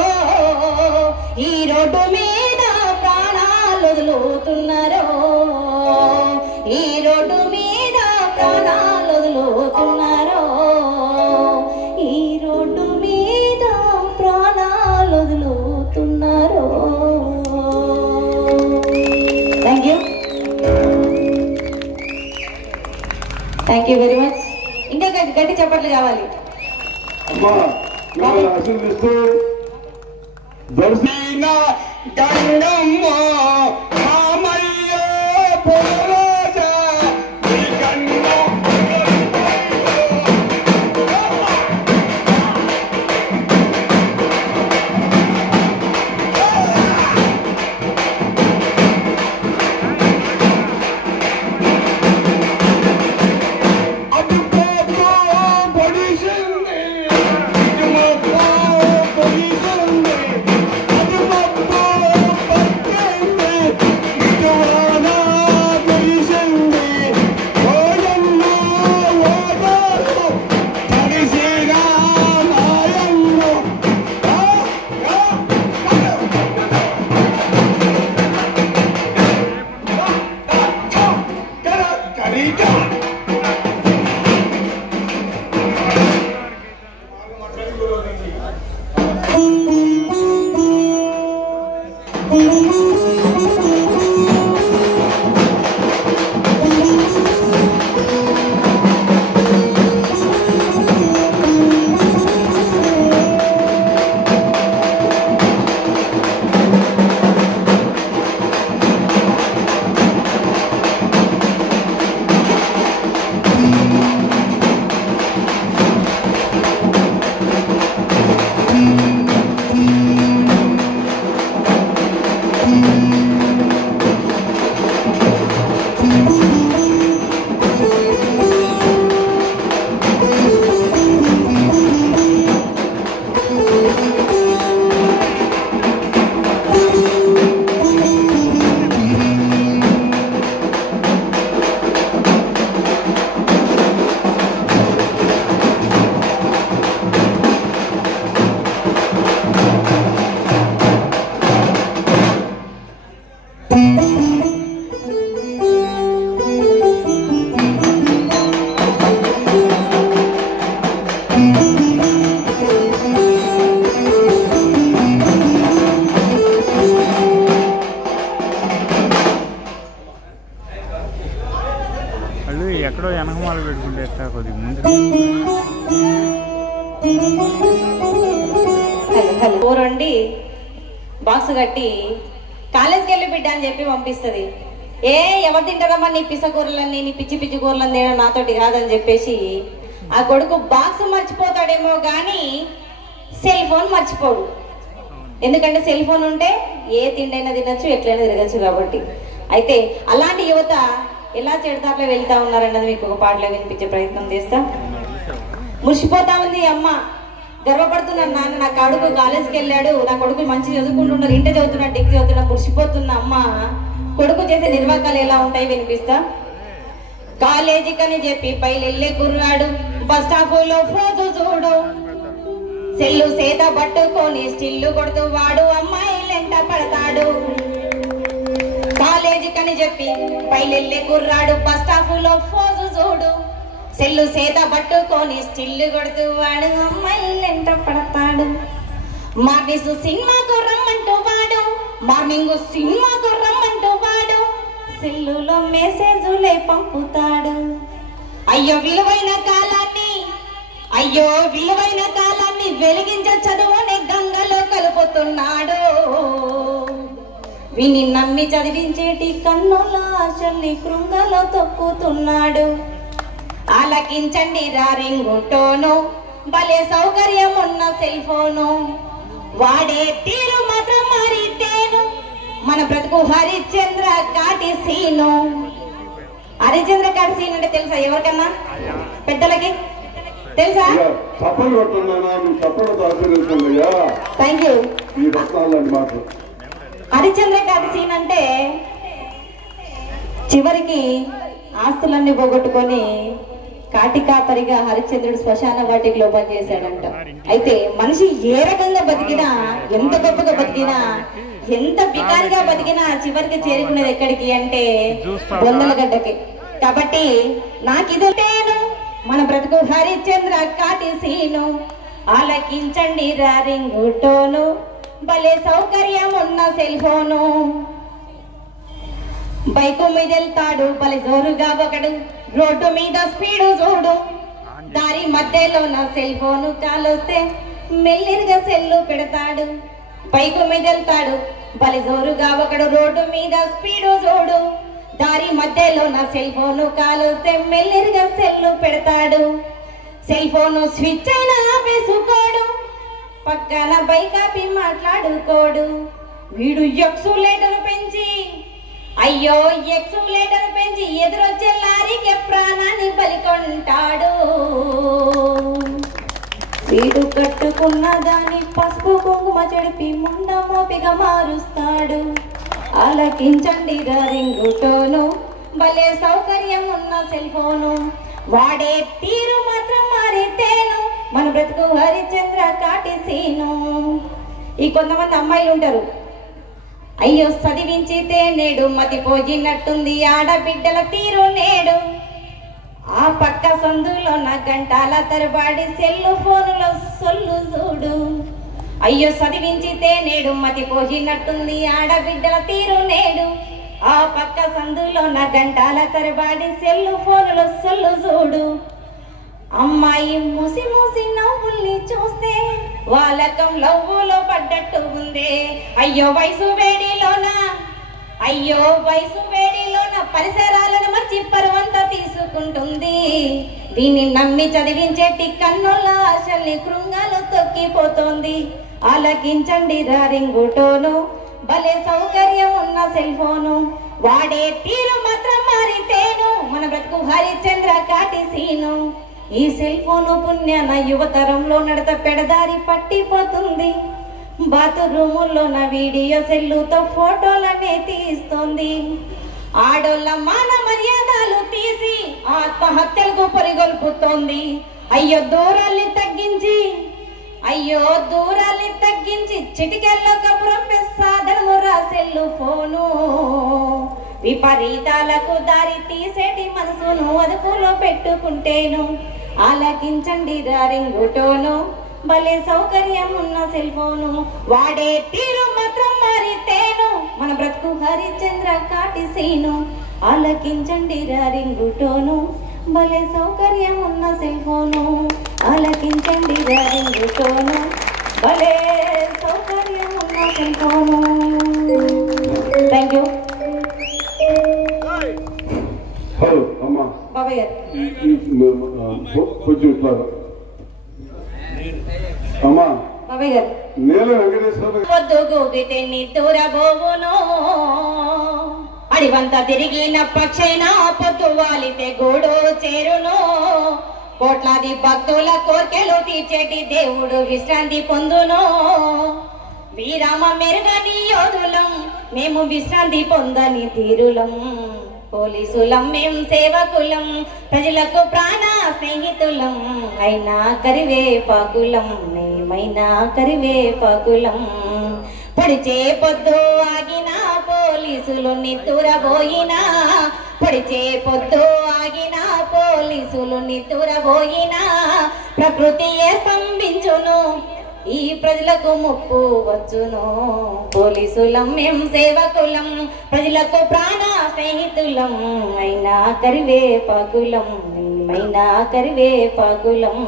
ఈ రోడ్డు మీద ప్రాణాలు వదులుతున్నారో, ఈ రోడ్డు మీద ప్రాణాలు వదులుతున్నారో, ఈ రోడ్డు మీద ప్రాణాలు వదులుతున్నారో. Thank you. Thank you very much. ఇంకా గట్టి చప్పట్లు కావాలి. అమ్మా మిమ్మల్ని ఆశీర్దిస్తూ దర్శన గంగమ్మ రామయ్య పొలరాజా ఎక్కడో వెనకమాల పెట్టుకుంటే ఎట్లా కొద్దిగా ముందు ఊరండి బాక్స్ కట్టి కాలేజ్కి వెళ్ళి బిడ్డ అని చెప్పి పంపిస్తుంది. ఎవరు తింటారమ్మా నీ పిస కూరలన్నీ, నీ పిచ్చి పిచ్చి కూరలని తినడం నాతోటి కాదని చెప్పేసి ఆ కొడుకు బాక్స్ మర్చిపోతాడేమో కానీ సెల్ ఫోన్ మర్చిపోడు. ఎందుకంటే సెల్ ఫోన్ ఉంటే ఏ తిండైనా తినచ్చు, ఎట్లయినా తిరగచ్చు కాబట్టి. అయితే అలాంటి యువత ఎలా చెడతాట్లో వెళ్తా ఉన్నారన్నది మీకు ఒక పాటలో వినిపించే ప్రయత్నం చేస్తా. మురిసిపోతా ఉంది అమ్మ, గర్వపడుతున్నాను నాన్న, నా కొడుకు కాలేజ్కి వెళ్ళాడు, నా కొడుకు మంచి చదువుకుంటున్నారు, ఇంటర్ చదువుతున్నా, డిగ్రీ చదువుతున్నా, మురిసిపోతున్న అమ్మ కొడుకు చేసే నిర్వాకాలు ఎలా ఉంటాయి వినిపిస్తా. కాలేజీకని చెప్పి పైలెళ్ళే కుర్రాడు, బస్ స్టాప్ లో ఫోజు చూడు, సెల్లు సేత పట్టుకొని స్టిల్లు కొడుతూ వాడు అమ్మాయిలెంట పడతాడు. కాలేజీకని చెప్పి పైలెళ్ళే కుర్రాడు, బస్ స్టాప్ లో ఫోజు చూడు, సెల్లు సేత పట్టుకొని స్టిల్లు కొడుతూ వాడు అమ్మాయిలెంట పడతాడు. మార్నింగ్ సినిమాకు రమ్మంటూ వాడు, మార్నింగ్ సినిమాకు రమ్మంటూ వాడు, సెల్లులో మెసేజులే పంపుతాడు. అయ్యో విలువైన కాలాన్ని, అయ్యో విలువైన కాలాన్ని వెలిగించ చదువునే గంగలో కలుపుతున్నాడు. విని నమ్మి చదివించేటి కన్నుల ఆశల్ని కృంగలో తొక్కుతున్నాడు. ఆలకించండి రారింగుటోను, భలే సౌకర్యం ఉన్న సెల్ ఫోను, వాడే తీరు మాత్రం మారితేను మన బ్రతుకు హరిశ్చంద్ర కాటి సీను. హరిశ్చంద్ర కాటి సీన్ అంటే తెలుసా ఎవరికన్నా? పెద్దలకి తెలుసా? చప్పలు కొట్టున్నానా, మీ చప్పలతో ఆశీర్వదిస్తుందయ్యా. Thank you. ఈ రత్నాలని మాటలు హరిశ్చంద్ర కాటి సీన్ అంటే చివరికి ఆస్తులన్నీ పోగొట్టుకొని కాటికాపరిగా హరిశ్చంద్రుడు శ్మశాన వాటికలో పనిచేశాడంట. అయితే మనిషి ఏ రకంగా బతికినా, ఎంత గొప్పగా బతికినా, ఎంత బికారిగా బతికినా చివరికి చేరుకునేది ఎక్కడికి అంటే బొందలగడ్డకి. కాబట్టి నాకిదేను మన బ్రతుకు హరిశ్చంద్ర కాటి సీను. ఆలకించండి రారింగుటోను, భలే సౌకర్యం ఉన్న సెల్ ఫోను. బైకు మీద వెళ్తాడు భలే జోరుగా ఒకడు, రోడ్డు మీద స్పీడు చూడు, దారి మధ్యలో నా సెల్ ఫోను కాలొస్తే మెల్లిగా సెల్లు పెడతాడు, బైకు మీద వెళ్తాడు బలి జోరుగా ఒకడు. రోడ్డు మీద స్పీడు చూడు, దారి మధ్యలో నా సెల్ ఫోను కాలొస్తే మెల్లిగా సెల్లు పెడతాడు. సెల్ ఫోను స్విచ్ అయినా వేసుకోడు, పక్కన బైక్ ఆపి మాట్లాడుకోడు. వీడు ఎక్సులేటర్ పెంచి ఎదురొచ్చే లారీకి ప్రాణాన్ని బలికొంటాడు. వీడు కట్టుకున్న దాన్ని పసుపు కుంకుమ చెడిపి ముండ మోపిగా మారుస్తాడు. ఆలకించండి రింగుటోను, భలే సౌకర్యం ఉన్న సెల్ ఫోను. వాడే తీరు మాత్రం మారితేను మన బ్రతుకు హరిచంద్ర కాటిసీను. ఈ కొంతమంది అమ్మాయిలు ఉంటారు, అయ్యో చదివించితే నేడు మతిపోజినట్టుంది ఆడబిడ్డల తీరు నేడు. ఆ పక్క సందులో నా గంటల తరబడి సెల్లు ఫోనులో సొల్లు చూడు. అయ్యో చదివించితే నేడు మతిపోజినట్టుంది ఆడబిడ్డల తీరు నేడు. ఆ పక్క సందులో నా గంటల తరబడి సెల్లు ఫోనులో సొల్లు చూడు. అమ్మాయి మూసి మూసి నవ్వుల్ని చూస్తే వాళ్ళకం లవ్వులో పడ్డట్టు ఉందే. అయ్యో వయసు వేడిలోన పరిసరాలను మర్చి పరువంతా తీసుకుంటుంది. దీన్ని నమ్మి చదివించేటి కన్నుల ఆశల్ని కృంగాలు తొక్కిపోతోంది. ఆలకించండి రింగుటోను, భలే సౌకర్యం ఉన్న సెల్ ఫోను. వాడే తీరు మాత్రం మారితేను మన బ్రతుకు హరిచంద్ర కాటిసీను. ఈ సెల్ ఫోను పుణ్యాన యువతరంలో నడత పెడదారి పట్టిపోతుంది. బాత్రూముల్లో నా వీడియో సెల్లుతో ఫోటోలనే తీస్తుంది. ఆడోళ్ళ మాన మర్యాదలు తీసి ఆత్మహత్యలకు పరిగొల్పుతోంది. అయ్యో దూరాల్ని తగ్గించి చిటికెల్లో కబురం సాధనము రాసెల్లు ఫోను. విపరీతాలకు దారి తీసేటి మనసును అదుపులో పెట్టుకుంటేను. ఆలకించండి రింగుటోను, భలే సౌకర్యం ఉన్న సెల్ ఫోను. వాడే తీరు మాత్రం మారితేను మన బ్రతుకు హరిచంద్ర కాటిసీను. ఆలకించండి రింగుటోను, భలే సౌకర్యం ఉన్న సెల్ ఫోను. ఆలకించండి రింగుటోను, భలే సౌకర్యం ఉన్న cell phone. Thank you. Hello అమ్మా, బాబాయ్ గారు కొంచెం ఇట్లా అమ్మా. బాబాయ్ గారు నేల వెంకటేశ్వర పొద్దు గోగితే నిద్దురబోవును, అడివంతా తిరిగిన పక్షైనా పొద్దు వాలితే గూడు చేరును. కోట్లాది భక్తుల కోర్కెలు తీర్చేటి దేవుడు విశ్రాంతి పొందును. వీరామ మెరుగని యోధులం మేము విశ్రాంతి పొందని తీరులం. పోలీసులం మేం సేవకులం, ప్రజలకు ప్రాణ స్నేహితులం. అయినా కరివేపాకులం మేమైనా కరివేపాకులం. పొడిచే పొద్దు ఆగిన పోలీసులు నిద్దురబోయినా, పొడిచే పొద్దు ఆగిన పోలీసులు నిద్దురబోయినా. ప్రకృతియే స్తంభించును, ఈ ప్రజలకు ముప్పు వచ్చును. పోలీసులం మేం సేవకులం, ప్రజలకు ప్రాణ స్నేహితులం. అయినా కరివేపాకులం మేమైనా కరివేపాకులం.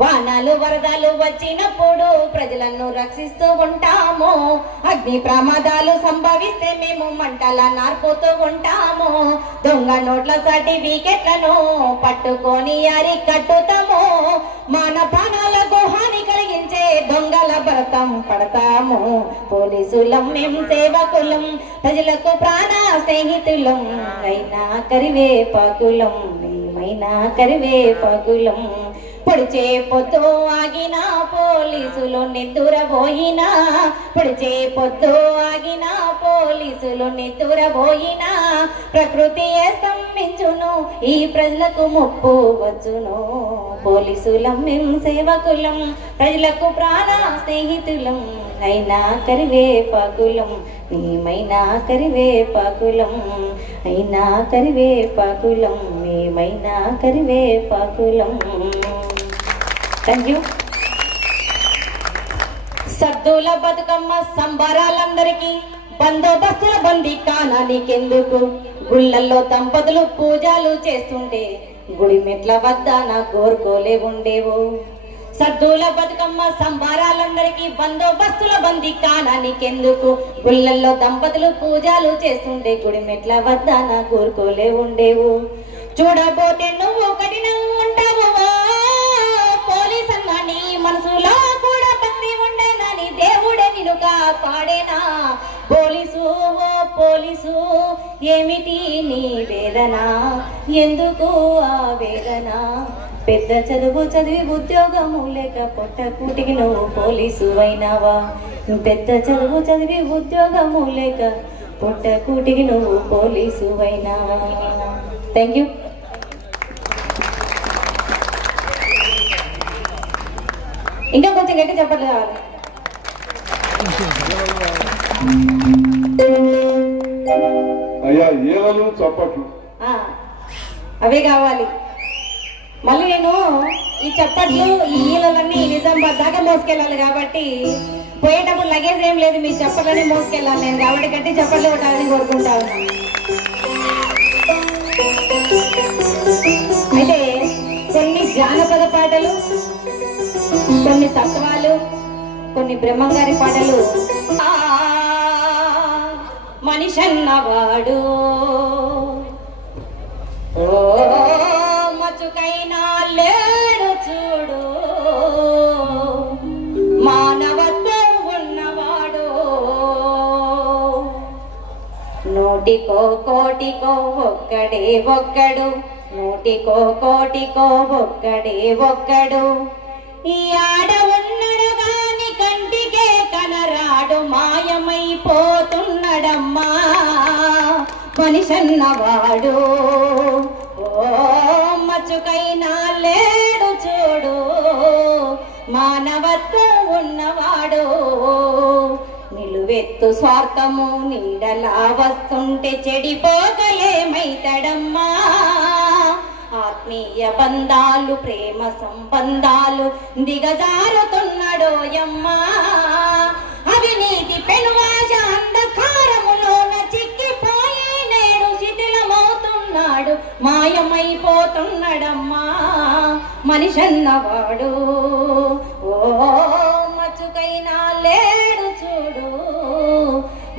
వానలు వరదలు వచ్చినప్పుడు ప్రజలను రక్షిస్తూ ఉంటాము. అగ్ని ప్రమాదాలు సంభవిస్తే మేము మంటల నార్పుతూ ఉంటాము. దొంగ నోట్ల సర్టిఫికెట్లను పట్టుకొని అరికట్టుతాము. మన ప్రాణాలకు హాని కలిగించే దొంగల భరతం పడతాము. పోలీసులం మేము సేవకులం, ప్రజలకు ప్రాణ స్నేహితులం. అయినా కరివేపాకులం మేమైనా కరివేపాకులం. పొడిచే పొద్దు ఆగిన పోలీసులు నిద్దురబోయినా, పొడిచే పొద్దు ఆగిన పోలీసులు నిద్దురబోయినా. ప్రకృతియే స్తంభించును, ఈ ప్రజలకు ముప్పు వచ్చును. పోలీసులం మేము సేవకులం, ప్రజలకు ప్రాణ స్నేహితులం. అయినా కరివేపాకులం మేమైనా కరివేపాకులం. అయినా కరివేపాకులం మేమైనా కరివేపాకులం. Thank you. సద్దుల బతుకమ్మ సంబరాలందరికీ, బందోబస్తుల బందీ కానానికెందుకు? గుళ్ళల్లో దంపతులు పూజలు చేస్తుంటే గుడి మెట్ల వద్ద నా కోరుకోలే ఉండేవో సద్దుల బతుకమ్మ సంబారాలందరికీ బందోబస్తుల బంది కాలానికెందుకు గుళ్ళల్లో దంపతులు పూజలు చేస్తుంటే గుడి మెట్ల వద్ద నా కోరుకోలే ఉండేవు చూడబోతే నువ్వు కఠిన ఉంటావు పోలీసన్న నీ మనసులో కూడా భక్తి ఉండేనని దేవుడే నిన్ను కాపాడేనా పోలీసు ఓ పోలీసు ఏమిటి నీ వేదన ఎందుకు ఆ వేదన పెద్ద చదువు చదివి ఉద్యోగము లేక పొట్ట కూటికి నువ్వు పోలీసు అయినావా పెద్ద చదువు చదివి ఉద్యోగము లేక పొట్ట కూటికి నువ్వు పోలీసు అయినావా థ్యాంక్ యూ ఇంకా కొంచెం గట్టి చెప్పట్లు కావాలి అయ్యా ఏలలు చప్పట్లు అవే కావాలి మళ్ళీ నేను ఈ చప్పట్లు ఈ ఈలలన్నీ నిజామాబాద్ దాకా మోసుకెళ్ళాలి కాబట్టి పోయేటప్పుడు లగేజ్ ఏం లేదు మీ చప్పట్లనే మోసుకెళ్ళాలి నేను కాబట్టి గట్టి చప్పట్లు కొట్టాలని కోరుకుంటా ఉన్నాను అయితే కొన్ని జానపద పాటలు కొన్ని తత్వాలు కొన్ని బ్రహ్మంగారి పాటలు మనిషి అన్నవాడు ఓ మచుకైనా లేడు చూడు మానవత్వం ఉన్నవాడు నూటికో కోటికో ఒక్కడే ఒక్కడు నూటికో కోటికో ఒక్కడే ఒక్కడు ఈ ఆడ ఉన్నడు గాని కంటికే కనరాడు మాయమైపోతున్నడమ్మా మనిషన్నవాడు ఓ మచ్చుకైనా లేడు చూడు మానవత్వం ఉన్నవాడు నిలువెత్తు స్వార్థము నీడలా వస్తుంటే చెడిపోక ఏమైతడమ్మా ఆత్మీయ బంధాలు ప్రేమ సంబంధాలు దిగజారుతున్నాడోయమ్మా అవినీతి పెనువాజ అంధకారములోన చిక్కిపోయి నేడు శిథిలమవుతున్నాడు మాయమైపోతున్నాడమ్మా మనిషన్నవాడు ఓ మచ్చుకైనా లేడు చూడు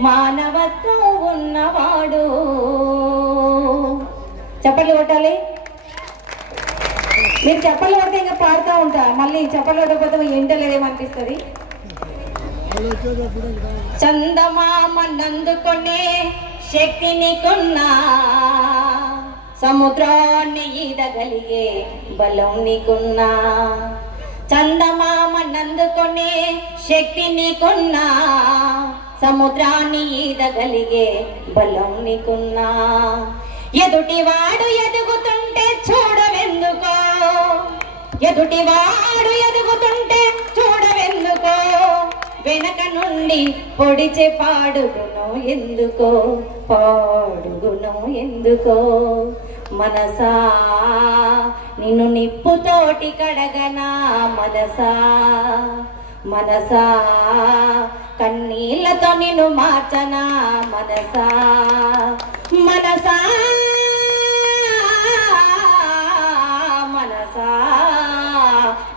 మానవత్వం ఉన్నవాడు చప్పట్లు కొట్టాలి మీరు చెప్పలు కొడితే ఇంకా పాడుతూ ఉంటా మళ్ళీ చెప్పలు కొట్టకపోతే ఏంటలేదేమనిపిస్తుంది చందమామ నందుకొనే శక్తిని కొన్నా సముద్రాన్ని ఈదగలిగే బలం నీకున్నా చందమామ నందుకొనే శక్తిని కొన్నా సముద్రాన్ని ఈదగలిగే బలం నీకున్నా ఎదుటివాడు ఎదుగుతుంటే చూడవెందుకో ఎదుటివాడు ఎదుగుతుంటే చూడవెందుకో వెనక నుండి పొడిచే పాడుగును ఎందుకో పాడుగును ఎందుకో మనసా నిన్ను నిప్పుతోటి కడగనా మనసా మనసా కన్నీళ్లతో నిన్ను మార్చనా మనసా మనసా మనసా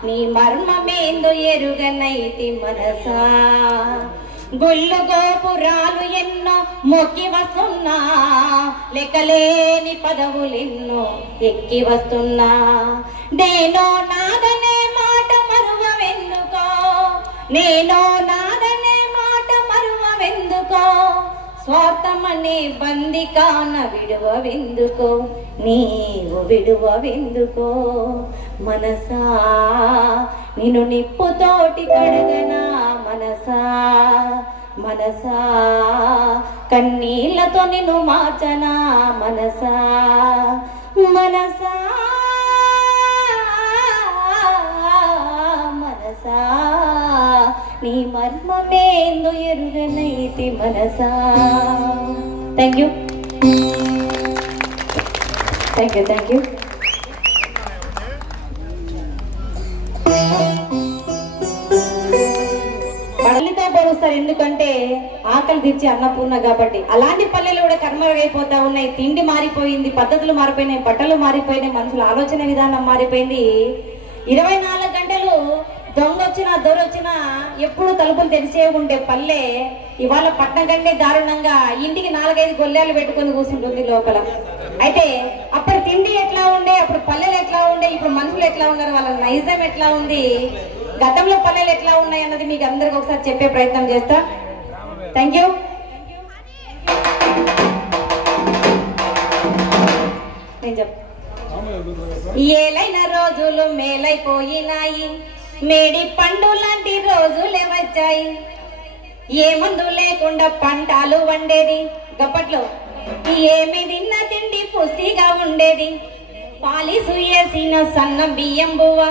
నీ మర్మమేందు ఎరుగనైతి మనసా గుళ్ళు గోపురాలు ఎన్నో మొక్కి వస్తున్నా లెక్కలేని పదవులెన్నో ఎక్కి వస్తున్నా నేనో నాదనే మాట మరువవెందుకో నేనో నాదనే మాట మరువవెందుకో స్వార్థమనే బందికాన విడువవెందుకో నీవు విడువవెందుకో మనసా నిన్ను నిప్పుతోటి కడగనా మనసా మనసా కన్నీళ్లతో నిన్ను మార్చనా మనసా మనసా మనసా నీ మర్మమేందు ఎరుగనైతి మనసా thank you thank you thank you పడలితో బరువు వస్తారు, ఎందుకంటే ఆకలి తీర్చి అన్నపూర్ణ కాబట్టి. అలాంటి పల్లెలు కూడా కర్మగైపోతా ఉన్నాయి. తిండి మారిపోయింది, పద్ధతులు మారిపోయినాయి, బట్టలు మారిపోయినాయి, మనుషుల ఆలోచన విధానం మారిపోయింది. 24 గంటలు దొంగ వచ్చినా దొరొచ్చినా ఎప్పుడు తలుపులు తెరిచే ఉండే పల్లె ఇవాళ పట్టణం కంటే దారుణంగా ఇంటికి 4-5 గొల్లాలు పెట్టుకొని కూర్చుంటుంది లోపల. అయితే అప్పుడు తిండి ఎట్లా ఉండే, అప్పుడు పల్లెలు ఎట్లా ఉండే, ఇప్పుడు మనుషులు ఎట్లా ఉన్నారు, వాళ్ళ నైజం ఎట్లా ఉంది, గతంలో పల్లెలు ఎట్లా ఉన్నాయి అన్నది మీకు అందరికి ఒకసారి చెప్పే ప్రయత్నం చేస్తా. Thank you. నేను చెప్తా. ఏలైన రోజులు మేలైపోయినాయి, మేడి పండు లాంటి రోజులే వచ్చాయి. ఏ మందు లేకుండా పంటలు వండేది, గప్పట్లో ఏమి తిన్న తిండి పుష్టిగా ఉండేది. పాలిసు వేసిన సన్నం బియ్యం బువ్వ,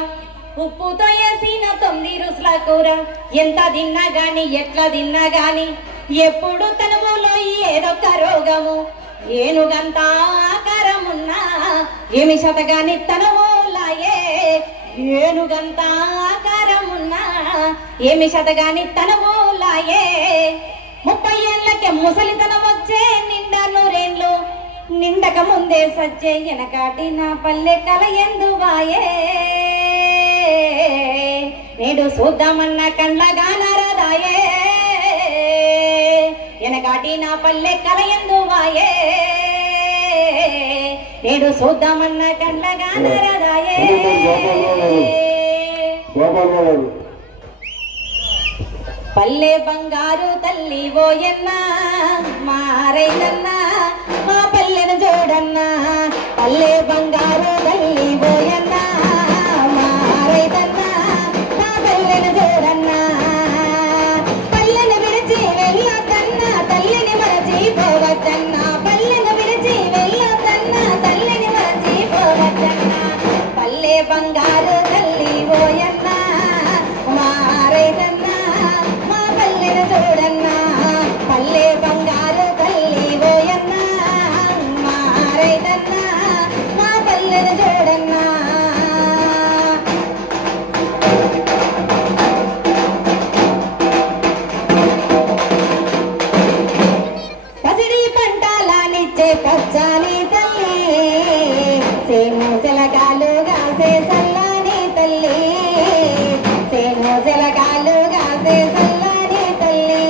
ఉప్పుతో వేసిన 9 రుసుల కూర. ఎంత తిన్నా గాని ఎట్లా తిన్నా గాని ఎప్పుడు తనువులో ఏదొక్క రోగము. ఏనుగంతా ఆకారమున్నా ఏమి శతగాని తనువులాయే. ఏనుగంతా ఆకారమున్నా ఏమి శతగాని తనువులాయే. 30 ఏళ్ళకే ముసలితనం వచ్చే, నిండా 100 ఏళ్ళు నిండక ముందే సచ్చే. ఎనకాటి నా పల్లె కల ఎందువాయే. నేడు చూద్దామన్న కండ్లగా నరదాయే. ఎనకాటి నా పల్లె కల ఎందువాయే. నేడు చూద్దామన్న కండ్లగా నరదాయే. పల్లె బంగారు తల్లి ఓయన్నా, మారైతన్నా మా పల్లెను చూడన్నా. పల్లె బంగారు తల్లి ఓయన్నా, మారైతన్నా మా పల్లెను చూడన్నా. పల్లెను విడిచి వెళ్ళొద్దన్నా, తల్లిని మరచిపోవద్దన్నా. పల్లెను విడిచి వెళ్ళొద్దన్నా, తల్లిని మరచిపోవద్దన్నా. పల్లె బంగారు తల్లి ఓయన్నా, మారైతన్నా మా పల్లెను చూడన్నా. పల్లె బంగారు తల్లి ఓయన్నా, మారైతన్నా మా పల్లెను చూడన్నా. పసిడి పంటలానిచ్చే పచ్చాని తల్లి, సేను సెలగాలు గాసే సల్లాని తల్లి. సేను సెలగాలు గాసే సల్లాని తల్లి.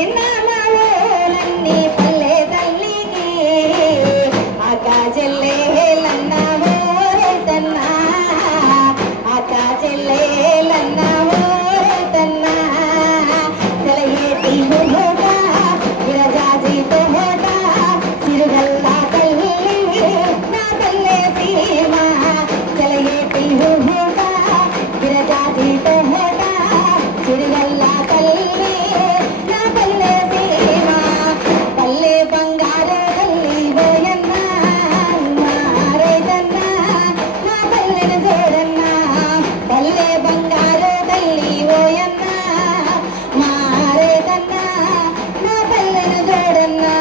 ఎన్నామాలన్నీ పల్లె తల్లికి, అక్కా చెల్లెలన్నా ఊరైతన్నా. అక్కా చెల్లెలన్నా ఊరైతన్నా. సెలయేటి హోట విరజాజితో హోట, సిరుగల్లా తల్లి నా పల్లె సీమ. సెలయేటి హోట విరజాజితో హోట, సిరుగల్లా తల్లి నా పల్లె సీమ. పల్లె బంగారు తల్లి ఓయన్నా, మారైతన్నా మా పల్లెను చూడన్నా. పల్లె బంగారు తల్లి ఓయన్నా, మారైతన్నా మా పల్లెను చూడన్నా.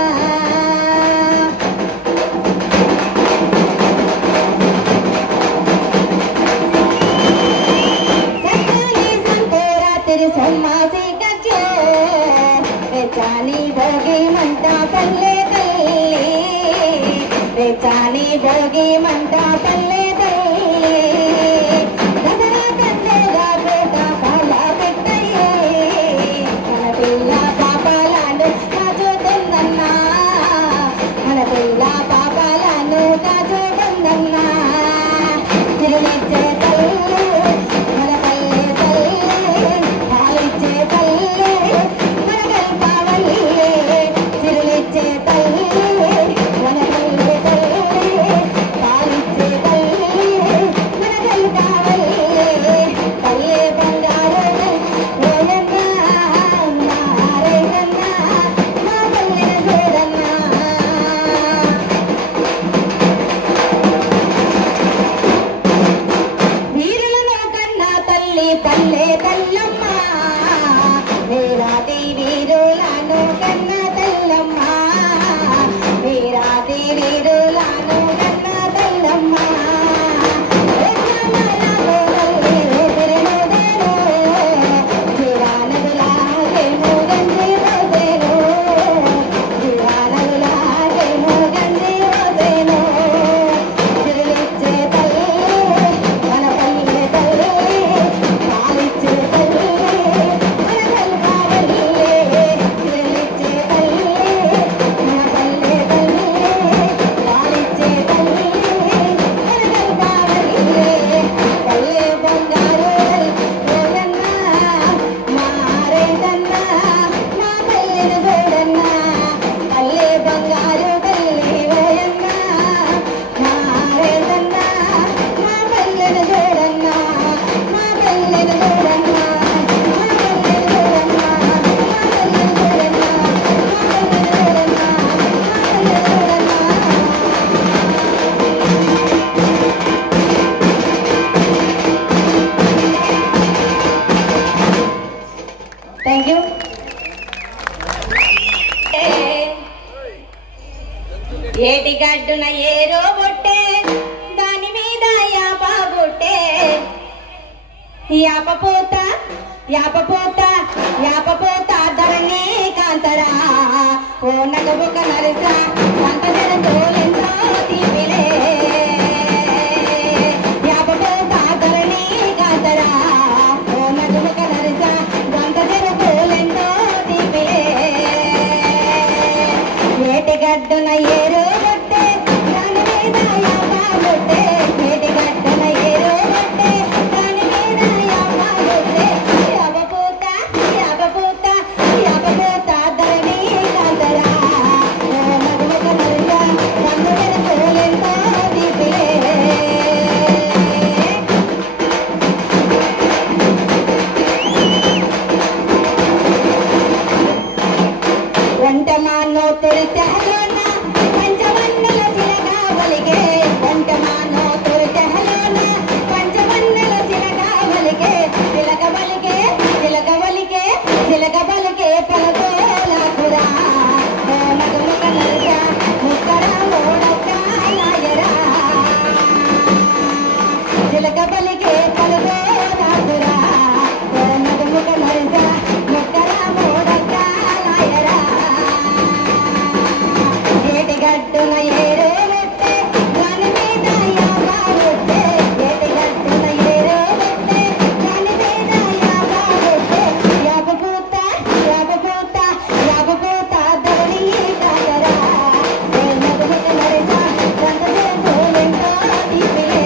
సన్నాలి సంక్రాంతి సొమ్మాసి గజ్జో, రేచాని భోగి మంట పల్లె తల్లి. రేచాని భోగి మంట పల్లె తల్లి. దసరా కందగా పేట పాల పెట్టయ్యే, మన పిల్ల పాపాలను కాచుతుందన్నా. మన పిల్ల పాపాలను కాచుతుందన్నా. సిరులిచ్చే తల్లి మన పల్లె తల్లి, పాలిచ్చే తల్లి మన కల్పవల్లి. సిరులిచ్చే తల్లి మన పల్లె తల్లి, పాలిచ్చే తల్లి పల్లెను చూడన్నా పల్లె బంగారు పల్లె ఓయన్నా మా రేదన్నా మా పల్లెను చూడన్నా మా పల్లెను చూడన్నా మా పల్లెను చూడన్నా మా పల్లెను చూడన్నా మా పల్లెను చూడన్నా మా థ్యాంక్ యూ. ఏటి గడ్డున ఏరో బొట్టే దాని మీద యాప బొట్టే యాపపోత యాపపోత యాపపోత ధరణి కాంతరా ఓ నగబొక నరస అంత జనతోలెంతో తీపిలే యాపపోత ధరణి కాంతరా ఓ నగబొక నరస అంత జనతోలెంతో తీపిలే ఏటి గడ్డున ఏరో బొట్టే దాని మీద యాప బొట్టే ఏటి గడ్డున ఏరో బొట్టే దాని మీద యాప బొట్టే యాపపోత యాపపోత యాపపోత ధరణి కాంతరా ఓ నగబొక నరస అంత జనతోలెంతో తీపిలే వంటమానో తొలితెహలోన పంచవన్నెల శిలగా ఒలిగే వంటమానో తొలితెహలోన పంచవన్నెల శిలగా ఒలిగే శిలక బలిగే శిలక బలిగే శిలక బలిగే పలకోలాకురా ఓ మగముక నరస ముక్కరా ఓడక్క నాయరా శిలక బలిగే పలకోలాకురా ఓ మగముక నరస ముక్కరా ఓడక్క నాయరా ఏటి గడ్డున ఏరో బొట్టే దాని మీద యాప బొట్టే ఏటి గడ్డున ఏరో బొట్టే దాని మీద యాప బొట్టే యాపపూత యాపపూత యాపపూత ధరణి కాంతరా ఓ నగముక నరస గంట జనతోలెంతో తీపిలే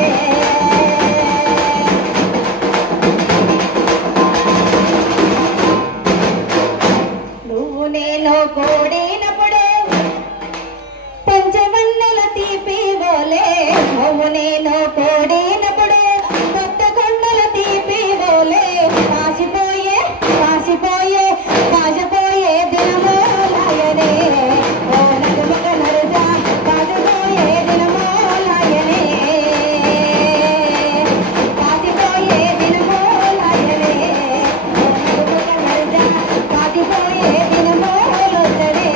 నువ్వు నేను కూడినప్పుడు పంచవన్నెల తీపి బోలే నువ్వు నేను కూడినప్పుడు కొత్త కొండల తీపి బోలే కాసిపోయే కాసిపోయే కాసిపోయే దినమోలాయనే ఓ నగముక నరస కాసిపోయే దినమోలాయనే కాసిపోయే దినమోలాయనే ఓ నగముక నరస కాసిపోయే దినమోలొద్దడే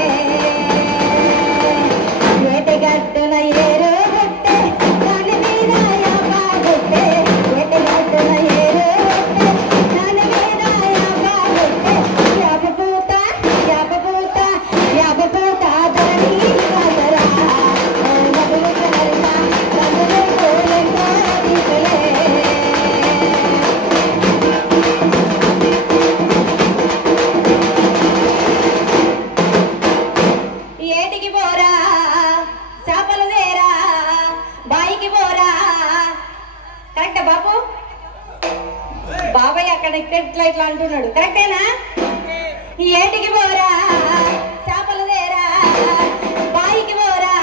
ఏటి గడ్డున ఏరో బొట్టే దాని మీద యాప బొట్టే ఏటి గడ్డున ఏరో బొట్టే దాని మీద యాప బొట్టే యాపపూత యాపపూత యాపపూత ధరణి కాంతరా ఓ మగముక నరస గంట జనతోలెంతో తీపిలే ఏటికి పోరా చేపలు వేరా బాయికి పోరా కరెక్టా బాబు బాబాయ్ అక్కడ ఇట్లా ఇట్లా అంటున్నాడు కరెక్టేనా ఏటికి పోరా చేపలు వేరా బాయికి పోరా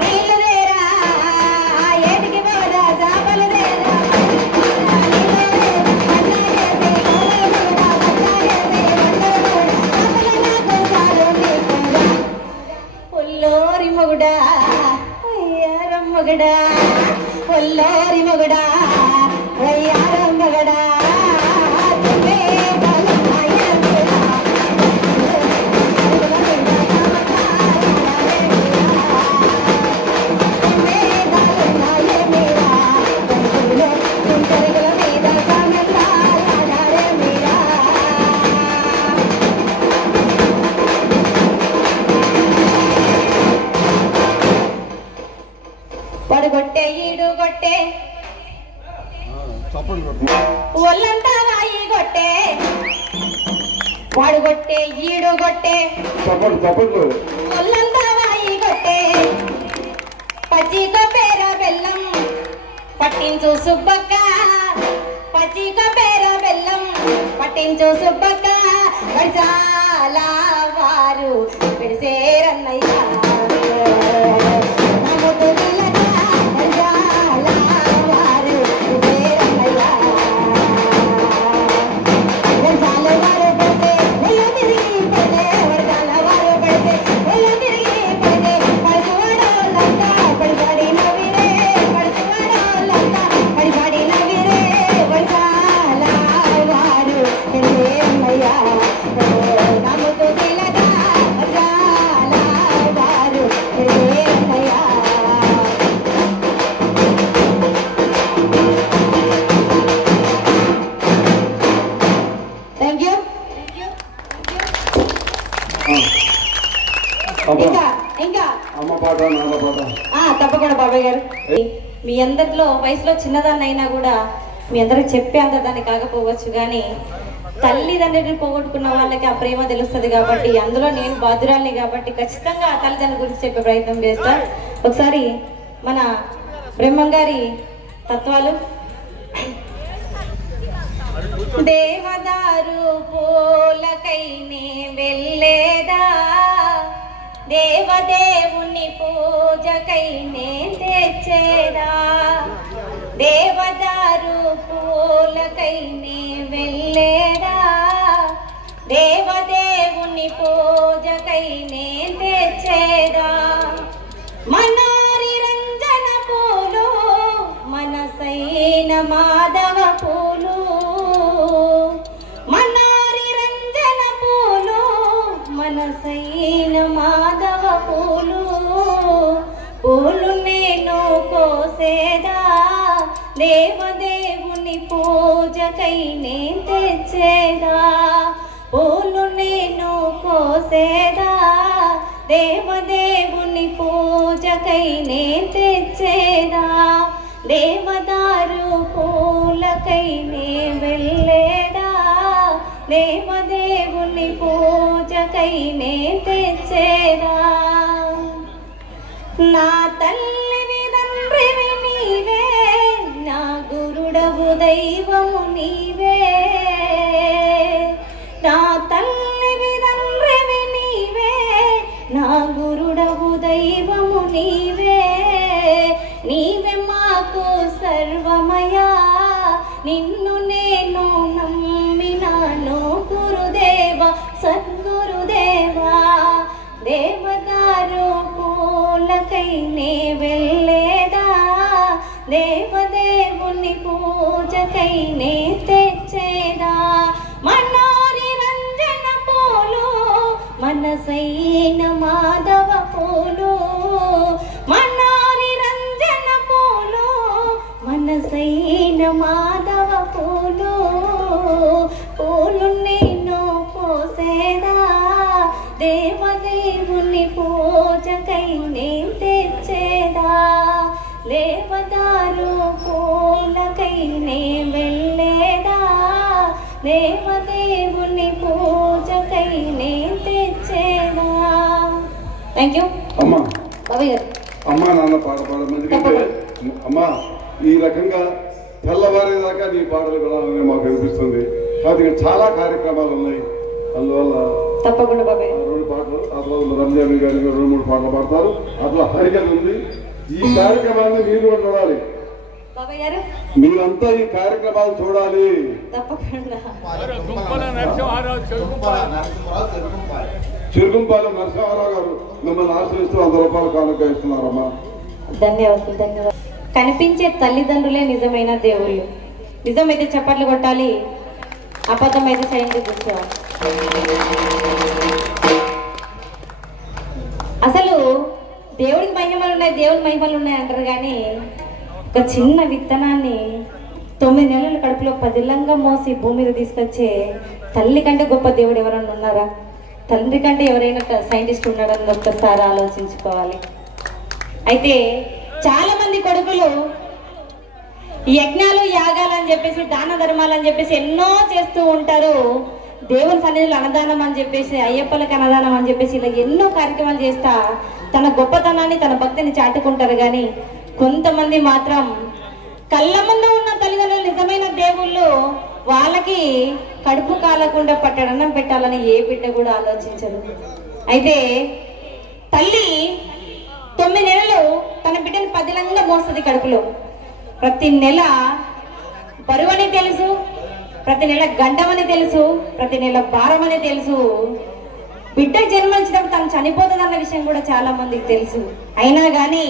నీళ్లు వేరా ఏటికి పోరా చేపలు వేరా ఒల్లోరి మొగుడా అయ్యారం మొగుడా ఒల్లోరి మొగుడా అయ్యారం మొగుడా పడుగొట్టే ఈడు కొట్టే ఒళ్ళంతా వాయి కొట్టే వాడు కొట్టే ఈడు కొట్టే ఒళ్ళంతా వాయి కొట్టే పచ్చిక పేర బెల్లం పట్టించు సుబ్బక్క పచ్చిక పేర బెల్లం పట్టించు సుబ్బక్క వడిసాలా విడిసేరన్నయ్యా నమ్ముతూ పిల్లగా వరదాల వారు విడిసేరన్నయ్యా వరదాల వారు పడితే నెల తిరిగి పడితే వరదాల వారు పడితే నెల తిరిగి పడితే పడువాడోళ్ళంతా పడిపడి నవ్విరే పడువాడోళ్ళంతా పడిపడి నవ్విరే వరదాల వారు విడిసేరన్నయ్యా నమ్ముతూ పిల్లగా వరదాల వారు విడిసేరన్నయ్యా థ్యాంక్ యూ ఇంకా ఇంకా అమ్మ పాట నాన్న పాట తప్పకుండా బాబాయ్ గారు మీ అందరిలో వయసులో చిన్నదాన్ని అయినా కూడా మీ అందరికి చెప్పే అంత దాన్ని కాకపోవచ్చు కానీ తల్లిదండ్రులు పోగొట్టుకున్న వాళ్ళకి ఆ ప్రేమ తెలుస్తుంది కాబట్టి అందులో నేను బాధ్యురాల్ని కాబట్టి ఖచ్చితంగా ఆ తల్లిదండ్రుల గురించి చెప్పే ప్రయత్నం చేస్తా ఒకసారి మన బ్రహ్మం గారి తత్వాలు దేవదారు పూలకైనే వెళ్ళేదా దేవదేవుని పూజకైనే తెచ్చేదా దేవదారు పూలకైనే వెళ్ళేదా దేవదేవుని పూజకైనే తెచ్చేదా మనోరి రంజన పూలు మనసైన మాధవ పూలు మనోరి రంజన పూలు మనసైన మాధవ పూలు పూలు నేను కోసేదా దేవదేవుని పూజకైనే తెచ్చేదా పూలు నేను కోసేదా దేవదేవుని పూజకైనే తెచ్చేదా దేవదారు పూలకైనే వెళ్ళేదా దేవదేవుని పూజకైనే తెచ్చేదా నా తల్లివి తండ్రివి నీవే నా గురుడవు దైవము నీవే నా తల్లివి తండ్రివి నీవే నా గురుడవు దైవము నీవే నీవే మాకు సర్వమయా నిన్ను నేను నమ్మినాను గురుదేవ సద్గురుదేవా దేవదారు పూలకైనే వెళ్ళేదా దేవదేవుని పూజకైనే తెచ్చేదా మనోరి రంజన పూలు మనసైన మాధవ పూలు మనోరి రంజన పూలు మనసైన మాధవ పూలు పూలు నేను కోసేదా దేవదేవుని పూజకైనే తెచ్చేదా దేవదారు పూలకైనే వెళ్ళేదా దేవదేవుని పూజకైనే తెచ్చేదా థ్యాంక్ యూ అమ్మా బాబాయ్ గారు అమ్మా నాన్న పాట పాడమని ఎందుకంటే అమ్మా ఈ రకంగా తెల్లవారేదాకా నీ పాటలు వినాలని మాకు అనిపిస్తుంది కాబట్టి ఇక్కడ చాలా కార్యక్రమాలు ఉన్నాయి అందువల్ల తప్పకుండా బాబాయ్ రెండు పాటలు ఆ తర్వాత రంజాన్ గారి 2-3 పాటలు పాడతారు అట్లా హరికథ ఉంది ఈ కార్యక్రమాన్ని మీరు కూడా చూడాలి బాబాయ్ గారు మీరంతా ఈ కార్యక్రమాలు చూడాలి తప్పకుండా చిరుగుంపాలెం నరసింహారావు గారు మిమ్మల్ని ఆశ్రయిస్తూ 100 రూపాయలు కానుక ఇస్తున్నారమ్మా ధన్యవాదాలు ధన్యవాదాలు కనిపించే తల్లిదండ్రులే నిజమైన దేవుళ్ళు నిజమైతే చప్పట్లు కొట్టాలి అబద్ధం అయితే సైలెంట్ కూర్చోవాలి అసలు దేవుడికి మహిమలు ఉన్నాయి దేవుడి మహిమలు ఉన్నాయి అంటారు కానీ ఒక చిన్న విత్తనాన్ని 9 నెలల కడుపులో పదిలంగా మోసి భూమి మీద తీసుకొచ్చే తల్లి కంటే గొప్ప దేవుడు ఎవరైనా ఉన్నారా తండ్రి కంటే ఎవరైనా సైంటిస్ట్ ఉన్నారని ఒక్కసారి ఆలోచించుకోవాలి అయితే చాలా మంది కొడుకులు యజ్ఞాలు యాగాలు అని చెప్పేసి దాన ధర్మాలు అని చెప్పేసి ఎన్నో చేస్తూ ఉంటారు దేవుని సన్నిధిలో అన్నదానం అని చెప్పేసి అయ్యప్పలకు అన్నదానం అని చెప్పేసి ఇలా ఎన్నో కార్యక్రమాలు చేస్తా తన గొప్పతనాన్ని తన భక్తిని చాటుకుంటారు కానీ కొంతమంది మాత్రం కళ్ళ ముందు ఉన్న తల్లిదండ్రులు నిజమైన దేవుళ్ళు వాళ్ళకి కడుపు కాలకుండా పట్టడన్నం పెట్టాలని ఏ బిడ్డ కూడా ఆలోచించదు. అయితే తల్లి 9 నెలలు తన బిడ్డను పదిలంగా మోస్తుంది కడుపులో. ప్రతి నెల బరువని తెలుసు, ప్రతి నెల గంటమని తెలుసు, ప్రతి నెల భారమని తెలుసు. బిడ్డ జన్మించడం తను చనిపోతుందన్న విషయం కూడా చాలా మందికి తెలుసు. అయినా కానీ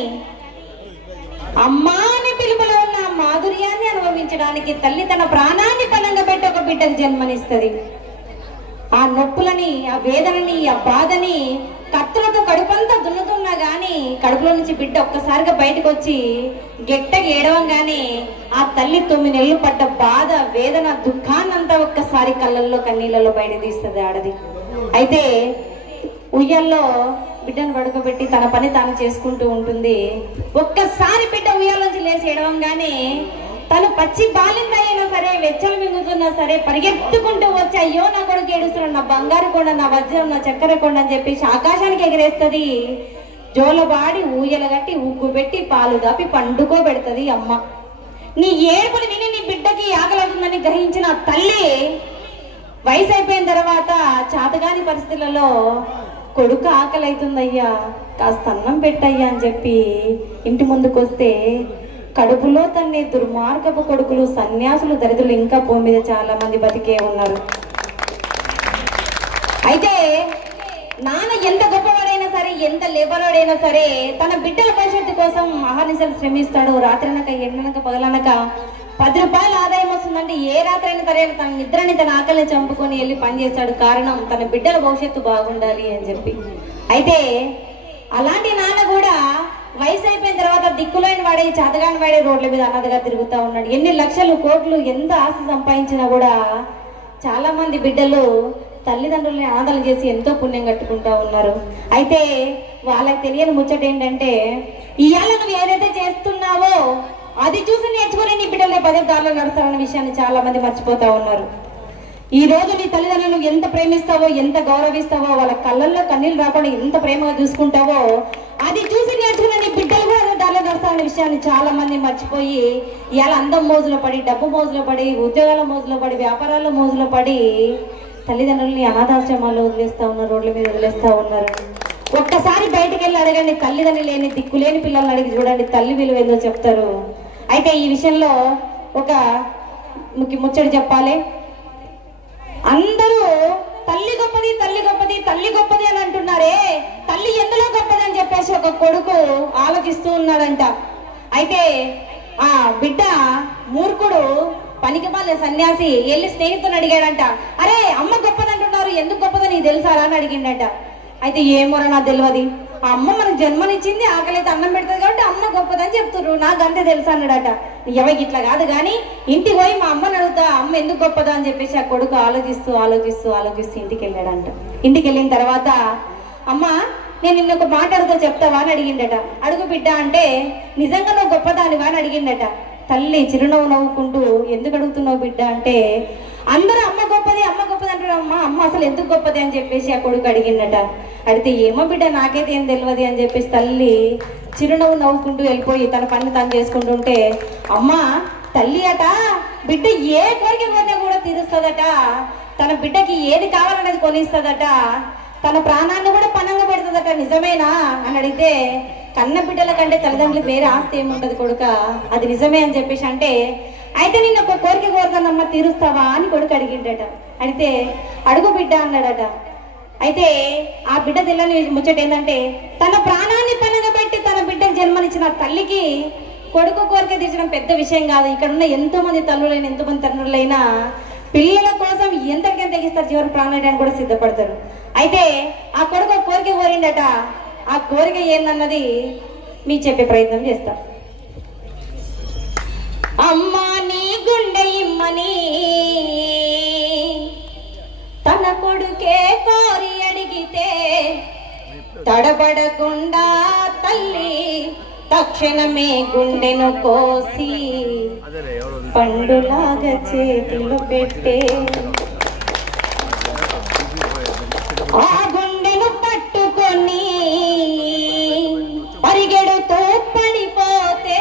అమ్మా అని పిలుపులో ఉన్న మాధుర్యాన్ని అనుభవించడానికి తల్లి తన ప్రాణాన్ని పణంగా పెట్టి ఒక బిడ్డకు జన్మనిస్తుంది. ఆ నొప్పులని, ఆ వేదనని, ఆ బాధని కత్తులతో కడుపంతా దున్నుతున్నా గాని కడుపులో నుంచి బిడ్డ ఒక్కసారిగా బయటకు వచ్చి గట్టిగా ఏడవంగానే ఆ తల్లి 9 నెలలు పడ్డ బాధ, వేదన, దుఃఖాన్నంతా ఒక్కసారి కళ్ళల్లో కన్నీళ్ళలో బయట తీస్తుంది ఆడది. అయితే ఉయ్యాల్లో బిడ్డను పడుకోబెట్టి తన పని తాను చేసుకుంటూ ఉంటుంది. ఒక్కసారి బిడ్డ ఉయ్యాలోంచి లేచి ఏడవంగానే తను పచ్చి బాలింత అయినా సరే, వెచ్చలు మింగుతున్నా సరే పరిగెత్తుకుంటూ వచ్చి అయ్యో నా కొడుకు ఏడుస్తున్నాడు, నా బంగారు కొండ, నా వజ్రం, నా చక్కెర కొండ అని చెప్పేసి ఆకాశానికి ఎగిరేస్తుంది. జోలబాడి ఊయల గట్టి ఉగ్గు పెట్టి పాలు దాపి పండుకోబెడుతుంది అమ్మ. నీ ఏడుపుని విని నీ బిడ్డకి ఆకలవుతుందని గ్రహించిన తల్లి వయసు అయిపోయిన తర్వాత చాతగాని పరిస్థితులలో కొడుకు ఆకలి అవుతుందయ్యా, కాస్త అన్నం పెట్టయ్యా అని చెప్పి ఇంటి ముందుకు వస్తే కడుపులో తన్నే దుర్మార్గపు కొడుకులు, సన్యాసులు, దరిద్రులు ఇంకా భూమి మీద చాలా మంది బతికే ఉన్నారు. అయితే నాన్న ఎంత గొప్పవాడైనా సరే, ఎంత లేబరోడైనా సరే తన బిడ్డల భవిష్యత్తు కోసం అహర్నిశలు శ్రమిస్తాడు. రాత్రనక, ఎండనక, పగలనక 10 రూపాయల ఆదాయం వస్తుందంటే ఏ రాత్రి అయినా సరే తన నిద్రని, తన ఆకలిని చంపుకొని వెళ్ళి పనిచేస్తాడు. కారణం తన బిడ్డల భవిష్యత్తు బాగుండాలి అని చెప్పి. అయితే అలాంటి నాన్న కూడా వయసు అయిపోయిన తర్వాత దిక్కులేని వాడే, చేతగాని వాడే రోడ్ల మీద అనాథగా తిరుగుతూ ఉన్నాడు. ఎన్ని లక్షలు, కోట్లు, ఎంత ఆస్తి సంపాదించినా కూడా చాలా మంది బిడ్డలు తల్లిదండ్రులని అనాథలు చేసి ఎంతో పుణ్యం కట్టుకుంటా ఉన్నారు. అయితే వాళ్ళకి తెలియని ముచ్చట ఏంటంటే ఇవాళ నువ్వు ఏదైతే చేస్తున్నావో అది చూసి నేర్చుకుని నీ బిడ్డలే 10 దారిలో నడుస్తారన్న విషయాన్ని చాలా మంది మర్చిపోతా ఉన్నారు. ఈ రోజు నీ తల్లిదండ్రులను ఎంత ప్రేమిస్తావో, ఎంత గౌరవిస్తావో, వాళ్ళ కళ్ళల్లో కన్నీళ్ళు రాకుండా ఎంత ప్రేమగా చూసుకుంటావో అది చూసి నేర్చుకున్న నీ బిడ్డలు కూడా అదే దారిలో నడుస్తారన్న విషయాన్ని చాలా మంది మర్చిపోయి ఇవాళ అందం మోజులో పడి, డబ్బు మోజులో పడి, ఉద్యోగాల మోజులో పడి, వ్యాపారాల మోజులో పడి తల్లిదండ్రులని అనాథాశ్రమాల్లో వదిలేస్తా ఉన్నారు, రోడ్ల మీద వదిలేస్తా ఉన్నారు. ఒక్కసారి బయటకు వెళ్ళి అడగండి, తల్లిదండ్రులు లేని, దిక్కులేని పిల్లల్ని అడిగి చూడండి, తల్లి విలువ ఏందో చెప్తారు. అయితే ఈ విషయంలో ఒక ముచ్చట చెప్పాలి. అందరూ తల్లి గొప్పది, తల్లి గొప్పది, తల్లి గొప్పది అని అంటున్నారే, తల్లి ఎందులో గొప్పది అని చెప్పేసి ఒక కొడుకు ఆలోచిస్తూ ఉన్నాడంట. అయితే ఆ బిడ్డ మూర్ఖుడు, పనికి మాలిన సన్యాసి వెళ్ళి స్నేహితుని అడిగాడంట, అరే అమ్మ గొప్పది అంటున్నారు, ఎందుకు గొప్పదో నీకు తెలుసారా అని అడిగిండట. అయితే ఏమోరా నాకు తెలియదు, ఆ అమ్మ మనకు జన్మనిచ్చింది, ఆకలితే అన్నం పెడుతుంది కాబట్టి అమ్మ గొప్పదని చెప్తున్నారు, నాకు అంతే తెలుసు అన్నాడట. ఎవరికి ఇట్లా కాదు కానీ ఇంటికి పోయి మా అమ్మని అడుగుతా, అమ్మ ఎందుకు గొప్పదా అని చెప్పేసి ఆ కొడుకు ఆలోచిస్తూ ఆలోచిస్తూ ఆలోచిస్తూ ఇంటికి వెళ్ళాడంట. ఇంటికి వెళ్ళిన తర్వాత అమ్మ నేను నిన్న ఒక మాట అడుగుతా చెప్తావా అని అడిగిండట. అడుగు బిడ్డ అంటే నిజంగా నువ్వు గొప్పదానివా అని అడిగిండట. తల్లి చిరునవ్వు నవ్వుకుంటూ ఎందుకు అడుగుతున్నావు బిడ్డ అంటే అందరూ అమ్మ గొప్పది, అమ్మ గొప్పది అంటారు, అమ్మ అసలు ఎందుకు గొప్పది అని చెప్పేసి ఆ కొడుకు అడిగిండట. అడిగితే ఏమో బిడ్డ నాకైతే ఏం తెలియదు అని చెప్పేసి తల్లి చిరునవ్వు నవ్వుకుంటూ వెళ్ళిపోయి తన పని తను చేసుకుంటుంటే, అమ్మ తల్లి అట బిడ్డ ఏ కోరిక కోరినా కూడా తీరుస్తుందట, తన బిడ్డకి ఏది కావాలనేది కొనిస్తుందట, తన ప్రాణాన్ని కూడా పణంగా పెడుతుందట, నిజమేనా అని అడిగితే కన్న బిడ్డల కంటే తల్లిదండ్రులకు వేరే ఆస్తి ఏముంటది కొడుక, అది నిజమే అని చెప్పేసి అంటే, అయితే నేను ఒక కోరిక కోరుతానమ్మ తీరుస్తావా అని కొడుకు అడిగిండట. అడిగితే అడుగు బిడ్డ అన్నాడట. అయితే ఆ బిడ్డ తెల్లని ముచ్చట ఏంటంటే తన ప్రాణాన్ని పణంగా పెట్టి తన బిడ్డకు జన్మనిచ్చిన తల్లికి కొడుకు కోరిక తీర్చడం పెద్ద విషయం కాదు. ఇక్కడ ఉన్న ఎంతో మంది తల్లులైనా, ఎంతో మంది తండ్రులైనా పిల్లల కోసం ఎంతకెంత తెగిస్తారు, చివరి ప్రాణాన్ని కూడా సిద్ధపడతారు. అయితే ఆ కొడుకు కోరిక కోరిండట. ఆ కోరిక ఏందన్నది మీకు చెప్పే ప్రయత్నం చేస్తా. అమ్మా నీ గుండె ఇమ్మని తన కొడుకే కోరి అడిగితే తడబడకుండా తల్లి తక్షణమే గుండెను కోసి పండులాగా చేతిలో పెట్టే, ఆ గుండెను పట్టుకొని పరిగెడుతూ పడిపోతే,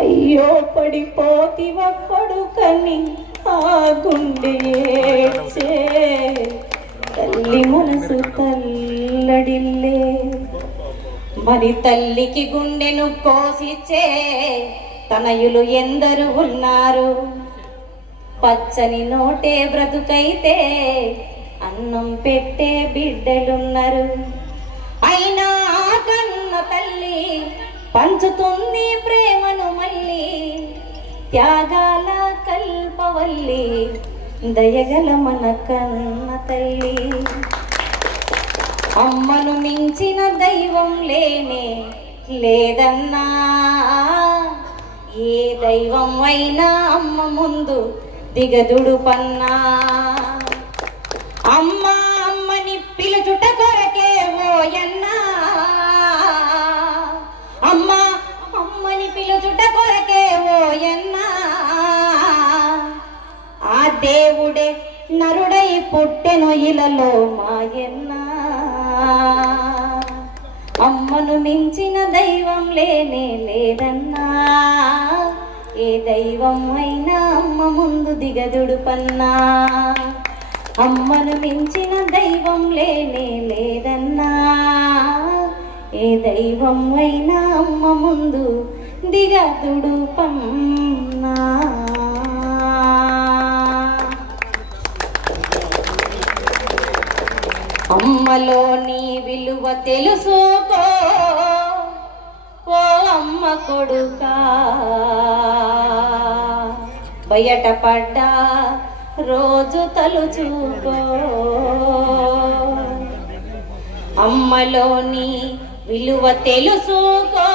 అయ్యో పడిపోతివ కొడుకు గుండె ఏడ్చే తల్లి మనసు తల్లడిల్లే మరి తల్లికి గుండెను కోసిచ్చే తనయులు ఎందరు ఉన్నారు పచ్చని నోటే బ్రతుకైతే అన్నం పెట్టే బిడ్డలున్నారు అయినా కన్న తల్లి పంచుతుంది ప్రేమను మళ్ళీ త్యాగాల కల్పవల్లి దయగల మన కన్న తల్లి అమ్మను మించిన దైవం లేనే లేదన్నా ఏ దైవం అయినా అమ్మ ముందు దిగదుడు పన్నా అమ్మ అమ్మని పిలుచుట కొరకే ఓయన్నా అమ్మ అమ్మని పిలుచుట కొరకే ఓయన్నా ఆ దేవుడే నరుడై పుట్టెను ఇలలో మాయన్నా అమ్మను మించిన దైవం లేనే లేదన్నా ఏ దైవం అయినా అమ్మ ముందు దిగదుడు పన్నా అమ్మను మించిన దైవం లేనే లేదన్నా ఏ దైవం అయినా అమ్మ ముందు దిగదుడు పన్నా అమ్మలోని విలువ తెలుసుకో ఓ అమ్మ కొడుకా బయట పడ్డా రోజు తలుచుకో అమ్మలోని విలువ తెలుసుకో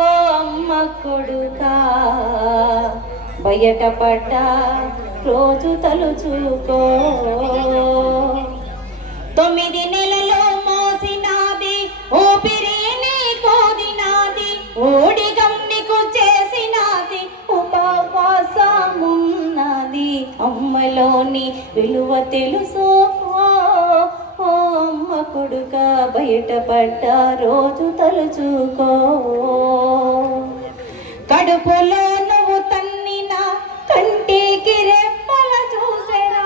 ఓ అమ్మ కొడుకా బయట పడ్డా రోజు తలుచుకో 9 నెలలో మోసినాది ఊపిరి నీకు దినాది ఓడిగం నీకు చేసినాది ఉపవాసమున్నది అమ్మలోని విలువ తెలుసుకో ఓ అమ్మ కొడుక బయటపడ్డ రోజు తలుచుకో కడుపులో నువ్వు తన్నిన కంటికి రెప్పల చూసెరా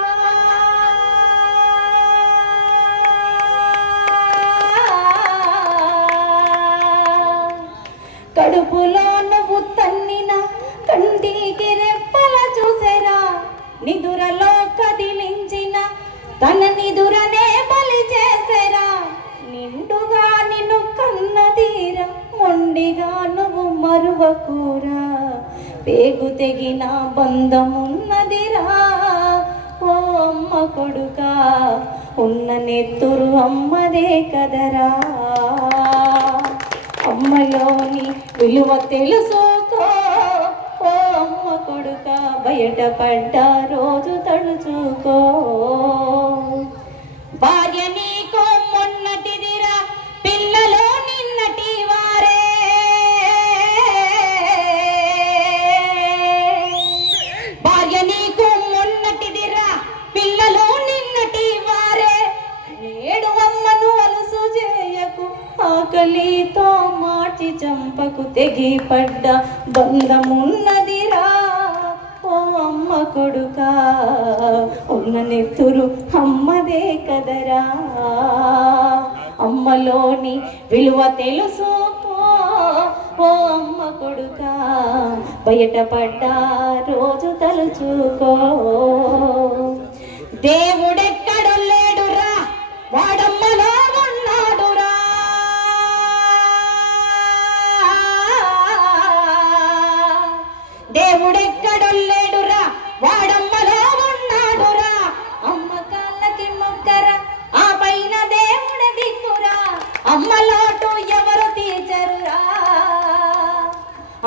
కడుపులో నువ్వు తన్నిన కంటికి రెప్పల చూసెరా నిదురలో కదిలించిన తన నిదురనే బలి చేసెరా నిండుగా నిన్ను కన్నదీరా మొండిగా నువ్వు మరువకూరా పేగు తెగిన బంధమున్నదిరా ఓ అమ్మ కొడుక ఉన్న నెత్తురు అమ్మదే కదరా అమ్మలోని విలువ తెలుసుకో ఓ అమ్మ కొడుక బయటపడ్డ రోజు తలుచుకో భార్య నీకు మొన్నటిదిరా పిల్లలు నిన్నటి వారే భార్య నీకు మొన్నటిదిరా పిల్లలు నిన్నటి వారే నేడు అమ్మను అలసు చేయకు ఆకలితో మార్చి చంపకు తెగి పడ్డ బంధమున్నదిరా ఓ అమ్మ కొడుక ఉన్న నెత్తురు అమ్మదే కదరా అమ్మలోని విలువ తెలుసుకో ఓ అమ్మ కొడుక బయటపడ్డ రోజు తలుచుకో దేవుడెక్కడు లేడురా వాడమ్మలో ఉన్నాడురా దేవుడెక్కడు లేడురా వాడమ్మలో ఉన్నాడురా అమ్మ కాళ్ళకి మొక్కరా ఆ పైన దేవుడి దిక్కురా అమ్మలోటు ఎవరు తీర్చరురా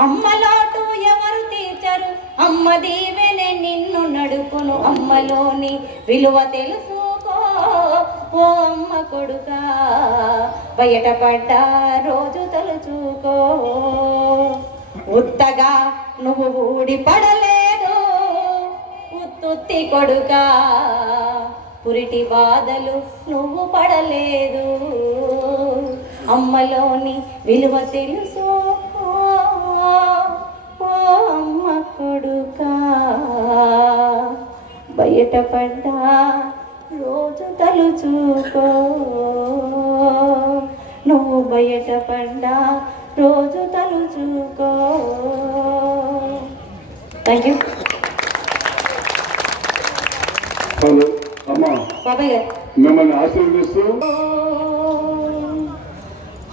అమ్మలోటు ఎవరు తీర్చరు అమ్మ దీవెనే నిన్ను నడుపును అమ్మలోని విలువ తెలుసుకో ఓ అమ్మ కొడుక బయటపడ్డ రోజు తలుచుకో ఉత్తగా నువ్వు ఊడి పడలేదు ఉత్తుత్తి కొడుక పురిటి బాధలు నువ్వు పడలేదు అమ్మలోని విలువ తెలుసుకో ఓ అమ్మ కొడుక బయటపడ్డా రోజు తలుచుకో, నువ్వు బయటపడ్డా రోజు తలుచుకో. Thank you. హలో అమ్మా, బాబాయ్ గారు మిమ్మల్ని ఆశీర్వదిస్తూ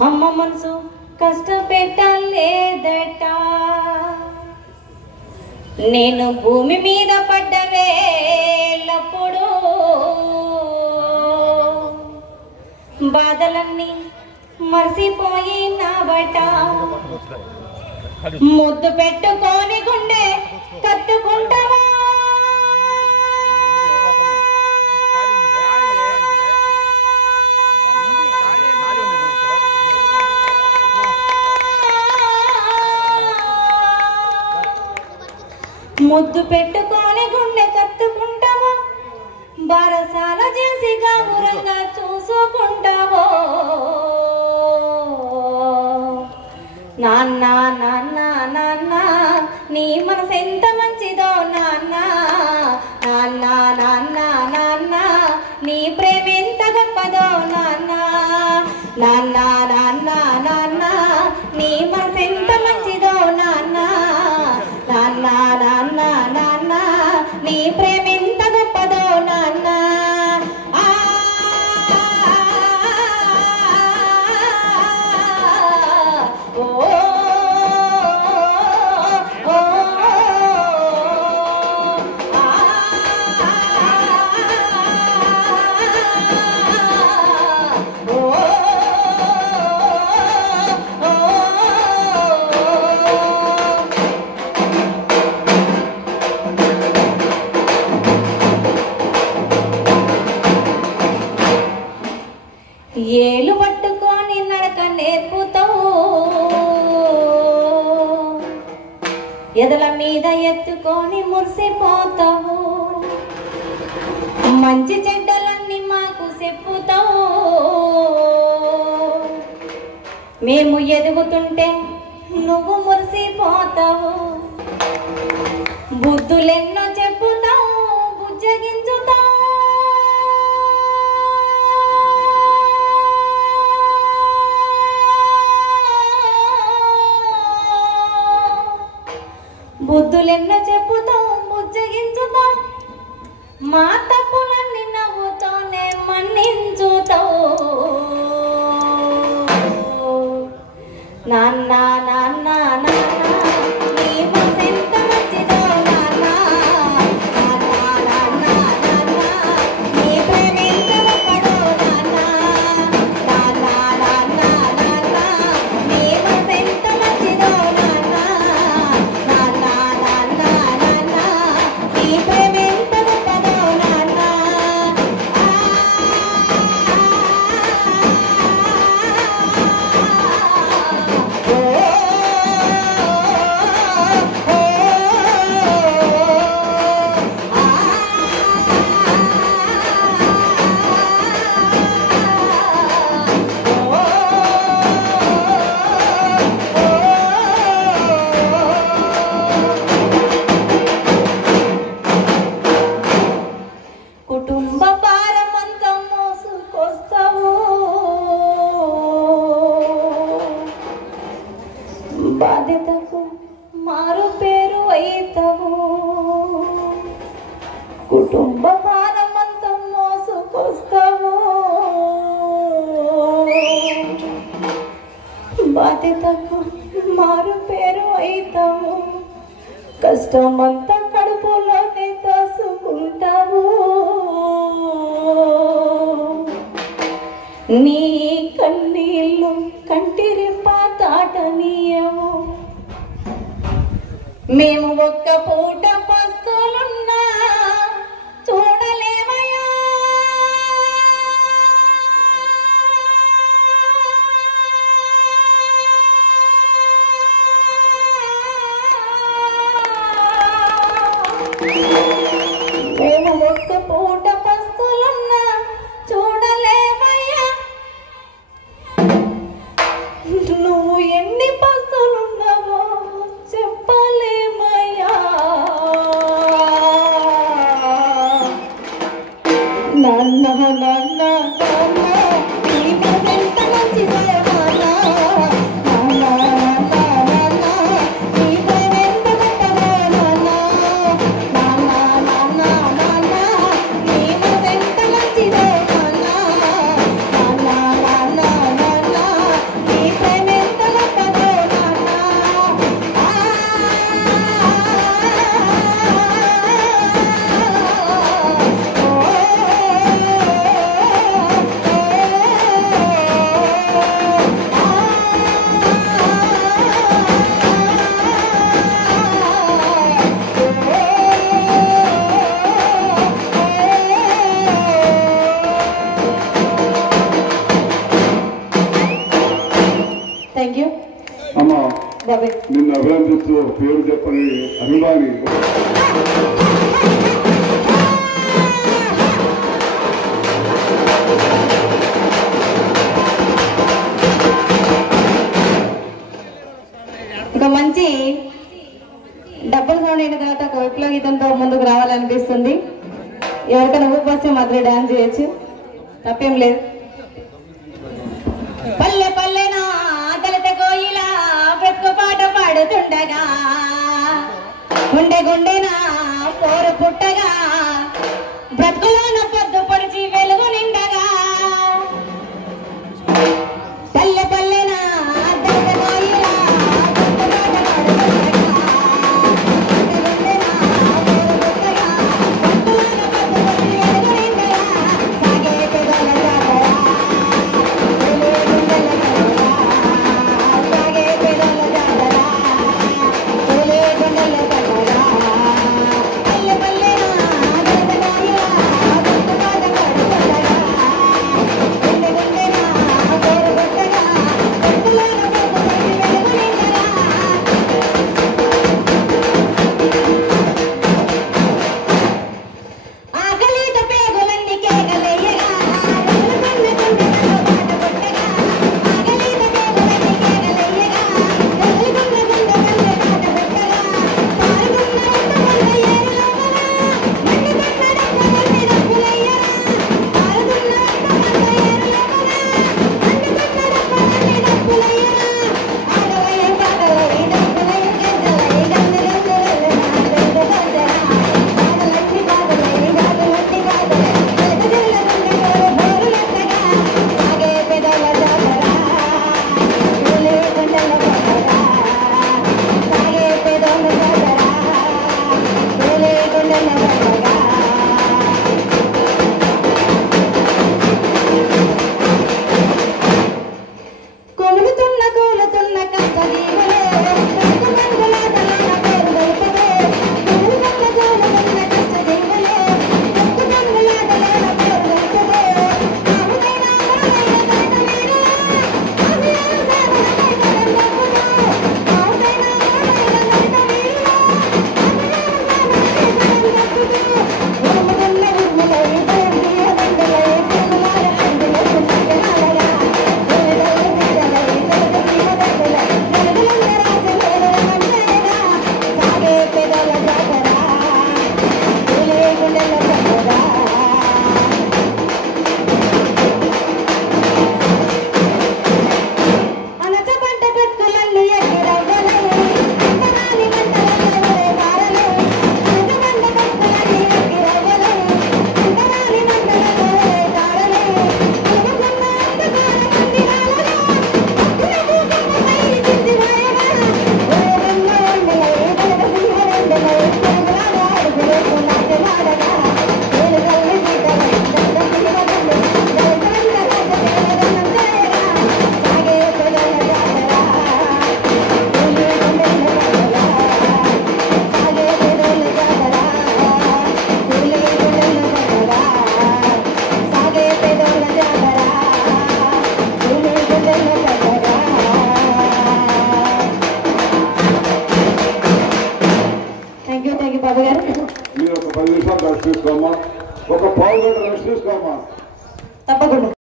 అమ్మ మనసు కష్టపెట్టలేదట, నేను భూమి మీద పడ్డ వేళప్పుడు బాధలన్నీ మర్చిపోయినావట, ముద్దు పెట్టుకొని గుండె కట్టుకుంటావా, ముద్దు పెట్టుకొని గుండె కట్టుకుంటావో, బారసాల చేసి గౌరంగా చూసుకుంటావో. నాన్న నాన్న నాన్న నీ మనసు ఎంత మంచిదో నాన్న, నాన్న నాన్న నాన్న నీ ప్రేమ ఎంత గొప్పదో నాన్న, నాన్న నాన్న నాన్న నీ మనసు ఎంత మంచిదో నాన్న, నాన్న నాన్న నాన్న నీ ప్రేమ ఎంత గొప్పదో నాన్న. ఓ ఏలు పట్టుకొని నడక నేర్పుతావు, ఎదల మీద ఎత్తుకొని మురిసిపోతావు, మంచి చెడ్డలన్నీ మాకు చెప్పుతావు, మేము ఎదుగుతుంటే నువ్వు మురిసిపోతావు, బుద్ధులెన్నో చెప్పుతావు బుజ్జగించుతావు. బుద్ధులెన్నో చెప్పుతాం బుజ్జగించుతాం, మా తప్పులన్నీ నవ్వుతోనే మన్నించుతావు. నాన్న నాన్న నాన్న నీ మనసు ఎంత మంచిదో నాన్న, నాన్న నాన్న నాన్న నీ ప్రేమ ఎంత గొప్పదో నాన్న, నాన్న నాన్న నాన్న నీ మనసు ఎంత మంచిదో నాన్న, నాన్న నాన్న నాన్న నీ ప్రేమ ఎంత గొప్పదో నాన్న. కుటుంబ భారమంతా మోసుకొస్తావు, బాధ్యతకు మారు పేరు అయితావు, కుటుంబ భారమంతా మోసుకొస్తావు, బాధ్యతకు మారు పేరు అయితావు, కష్టమంతా కడుపులోనే దాసుకుంటావు, నీ కన్నీళ్ళు కంటిరెప్ప తాటనీయవు, మేము ఒక్క పూట పస్తులున్నా చూడలేమయ్యా, మేము ఒక్క పూట పస్తులున్నా చూడలేమయ్యా, నువ్వు ఎన్ని పస్తులున్నావో చెప్పలేమయ్యా. నిన్ను అభినందిస్తూ పేరు చెప్పని అభిమాని ఒక మంచి డబ్బులు సౌండ్ అయిన తర్వాత ఒక విప్లవ గీతంతో ముందుకు రావాలనిపిస్తుంది. ఎవరికైనా ఊపొస్తే మాత్రం డాన్స్ చేయొచ్చు, తప్పేం లేదు. పల్లె పల్లెన దళిత కోయిలా బ్రతుకు పాట పాడుతుండగా గుండె గుండెన పోరు పుట్టగా బ్రతుకులోన పొద్దు పొడిచి వెలుగు నిండగా పల్లె పల్లెన దళిత కోయిలా మీరు ఒక 10 నిమిషాలు రెస్ట్ తీసుకోమ్మా, ఒక పావు గంట రెస్ట్ తీసుకోమ్మా. తప్పకుండా